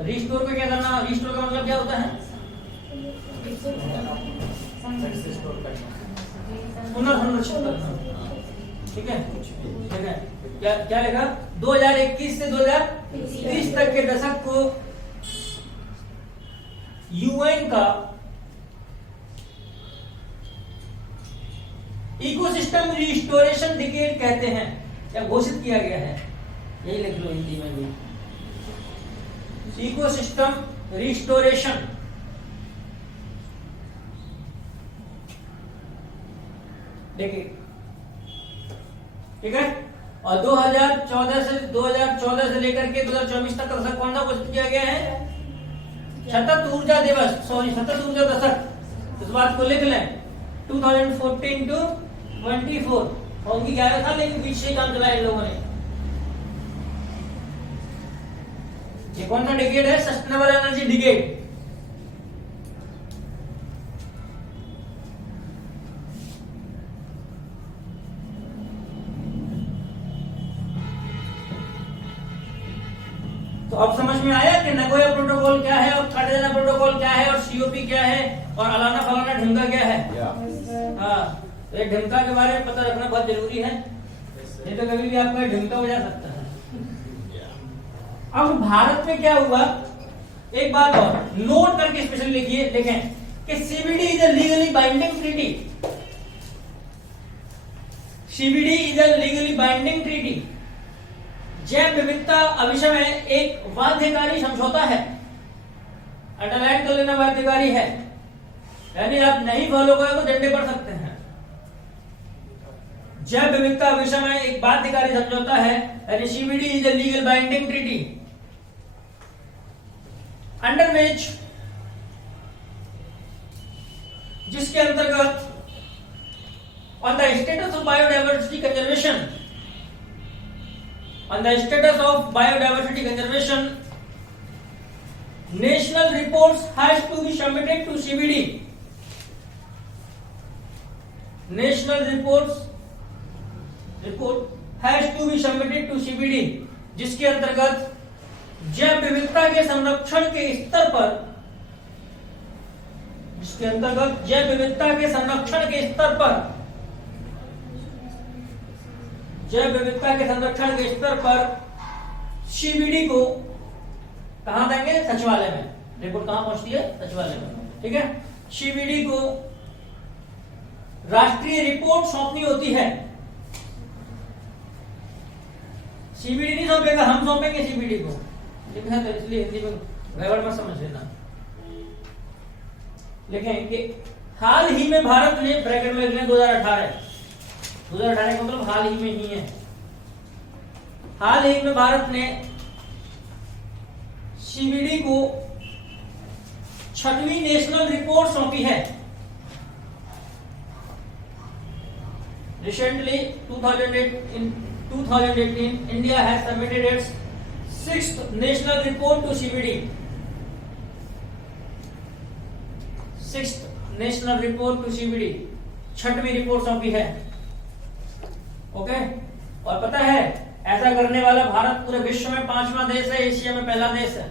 रिस्टोर का क्या करना? रिस्टोर का मतलब क्या होता है? पुनर्संरक्षित करना। ठीक है, ठीक है। क्या क्या लिखा? 2021 से 2030 तक के दशक को यूएन का इकोसिस्टम रिस्टोरेशन डिकेड कहते हैं, या घोषित किया गया है। यही लिख लो हिंदी में भी, इकोसिस्टम रिस्टोरेशन। देखिए, ठीक है। और 2014 से लेकर के 2024 तक का दशक कौन सा घोषित किया गया है? सतत ऊर्जा दिवस, सतत ऊर्जा दशक। इस बात को लिख लें 2014 to 24। और उनकी 11 था, लेकिन बीच से ही काम चलाया इन लोगों ने। ये कौन सा डिकेड है? Sustainable energy decade. तो अब समझ में आया कि नगोया प्रोटोकॉल क्या है और कार्टेजना प्रोटोकॉल क्या है और सीओपी क्या है और अलाना फलाना ढिमका क्या है। हाँ, तो ये ढिमका के बारे में पता रखना बहुत जरूरी है, नहीं तो कभी भी आपका ढिमका हो जा सकता है। अब भारत में क्या हुआ, एक बात और नोट करके स्पेशली लिखिए, देखें कि CBD is a legally binding treaty. CBD is a legally binding treaty. जैव विविधता अविषय एक बाध्यकारी समझौता है, अंडरलाइन कर लेना, बाध्यकारी है, यानी आप नहीं फॉलो करोगे तो डंडे पड़ सकते हैं। जैव विविधता अविषय एक बाध्यकारी समझौता है, यानी CBD is a legal binding treaty under which, जिसके अंतर्गत on the status of biodiversity conservation, on the status of biodiversity conservation, national reports has to be submitted to CBD. National report has to be submitted to CBD, जिसके अंतर्गत जैव विविधता के संरक्षण के स्तर पर, जिसके अंतर्गत जैव विविधता के संरक्षण के स्तर पर, जैव विविधता के संरक्षण के स्तर पर सीबीडी को कहां देंगे? सचिवालय में। रिपोर्ट कहां पहुंचती है? सचिवालय में। ठीक है, सीबीडी को राष्ट्रीय रिपोर्ट सौंपनी होती है। सीबीडी नहीं सौंपेगा, हम सौंपेंगे सीबीडी को। ठीक है, तो इसलिए हिंदी में गड़बड़ मत समझ लेना। लिखें कि हाल ही में भारत ने, ब्रैकेट में लिखें 2018 का मतलब हाल ही में ही है। हाल ही में भारत ने सीबीडी को 6वीं नेशनल रिपोर्ट सौंपी है। Recently 2018 India has submitted its 6th national report to CBD. 6th national report to CBD, 6वीं रिपोर्ट सौंपी है। ओके, और पता है ऐसा करने वाला भारत पूरे विश्व में 5वां देश है, एशिया में पहला देश है।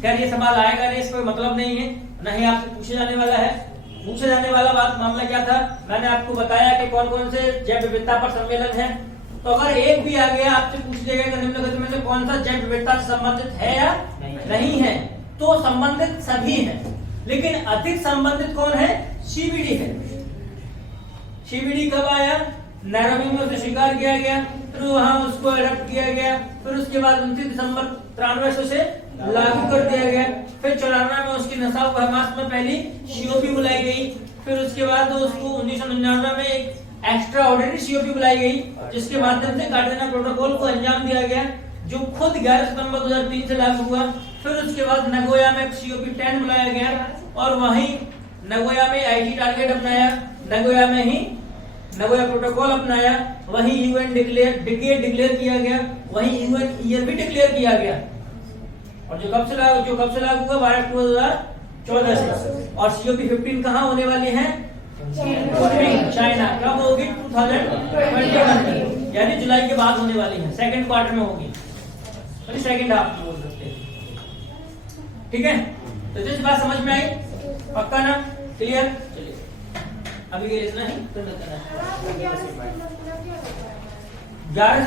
क्या ये सवाल आएगा नहीं, इसका कोई मतलब नहीं है, नहीं आपसे पूछे जाने वाला है। पूछे जाने वाला बात मामला क्या था, मैंने आपको बताया कि कौन कौन से जैव विविधता पर सम्मेलन है। तो अगर एक भी आ गया आपसे पूछ लिया गया निम्नलिखित में से कौन सा जैव विविधता से संबंधित है या नहीं है, तो संबंधित सभी है, लेकिन अधिक संबंधित कौन है? सीबीडी है। सीबीडी कब आया? नैरोबी में उसे स्वीकार किया गया, फिर वहां उसको अडॉप्ट किया गया, फिर उसके बाद 29 दिसंबर 93 से उसे लागू कर दिया गया, फिर 94 में उसकी नसाओ बहमास में पहली सीओपी बुलाई गई, फिर उसके बाद उसको 1999 में एक एक्स्ट्रा ऑर्डिनरी सीओपी बुलाई गई, जिसके माध्यम से कार्टेजना प्रोटोकॉल को अंजाम दिया गया, जो खुद 11 सितंबर 2003 से लागू हुआ। फिर उसके बाद नगोया में सीओपी 10 बुलाया गया और वहीं नगोया में आईटी टारगेट अपनाया, नगोया में ही नगोया प्रोटोकॉल अपनाया, वहीं यूएन डिक्लेयर किया गया, वहीं यूएन ईयर भी डिक्लेयर किया गया। और जो कब से लागू हुआ? 12 अक्टूबर 2014 से। और सीओपी 15 कहाँ होने वाली है? चाइना। कब होगी? 2021, यानी जुलाई के बाद होने वाली है, सेकंड क्वार्टर में होगी, सेकंड हाफ में बोल सकते हैं। ठीक है, तो जिस बात समझ में आई, पक्का ना? क्लियर? चलिए अभी ये इतना ही, फिर 11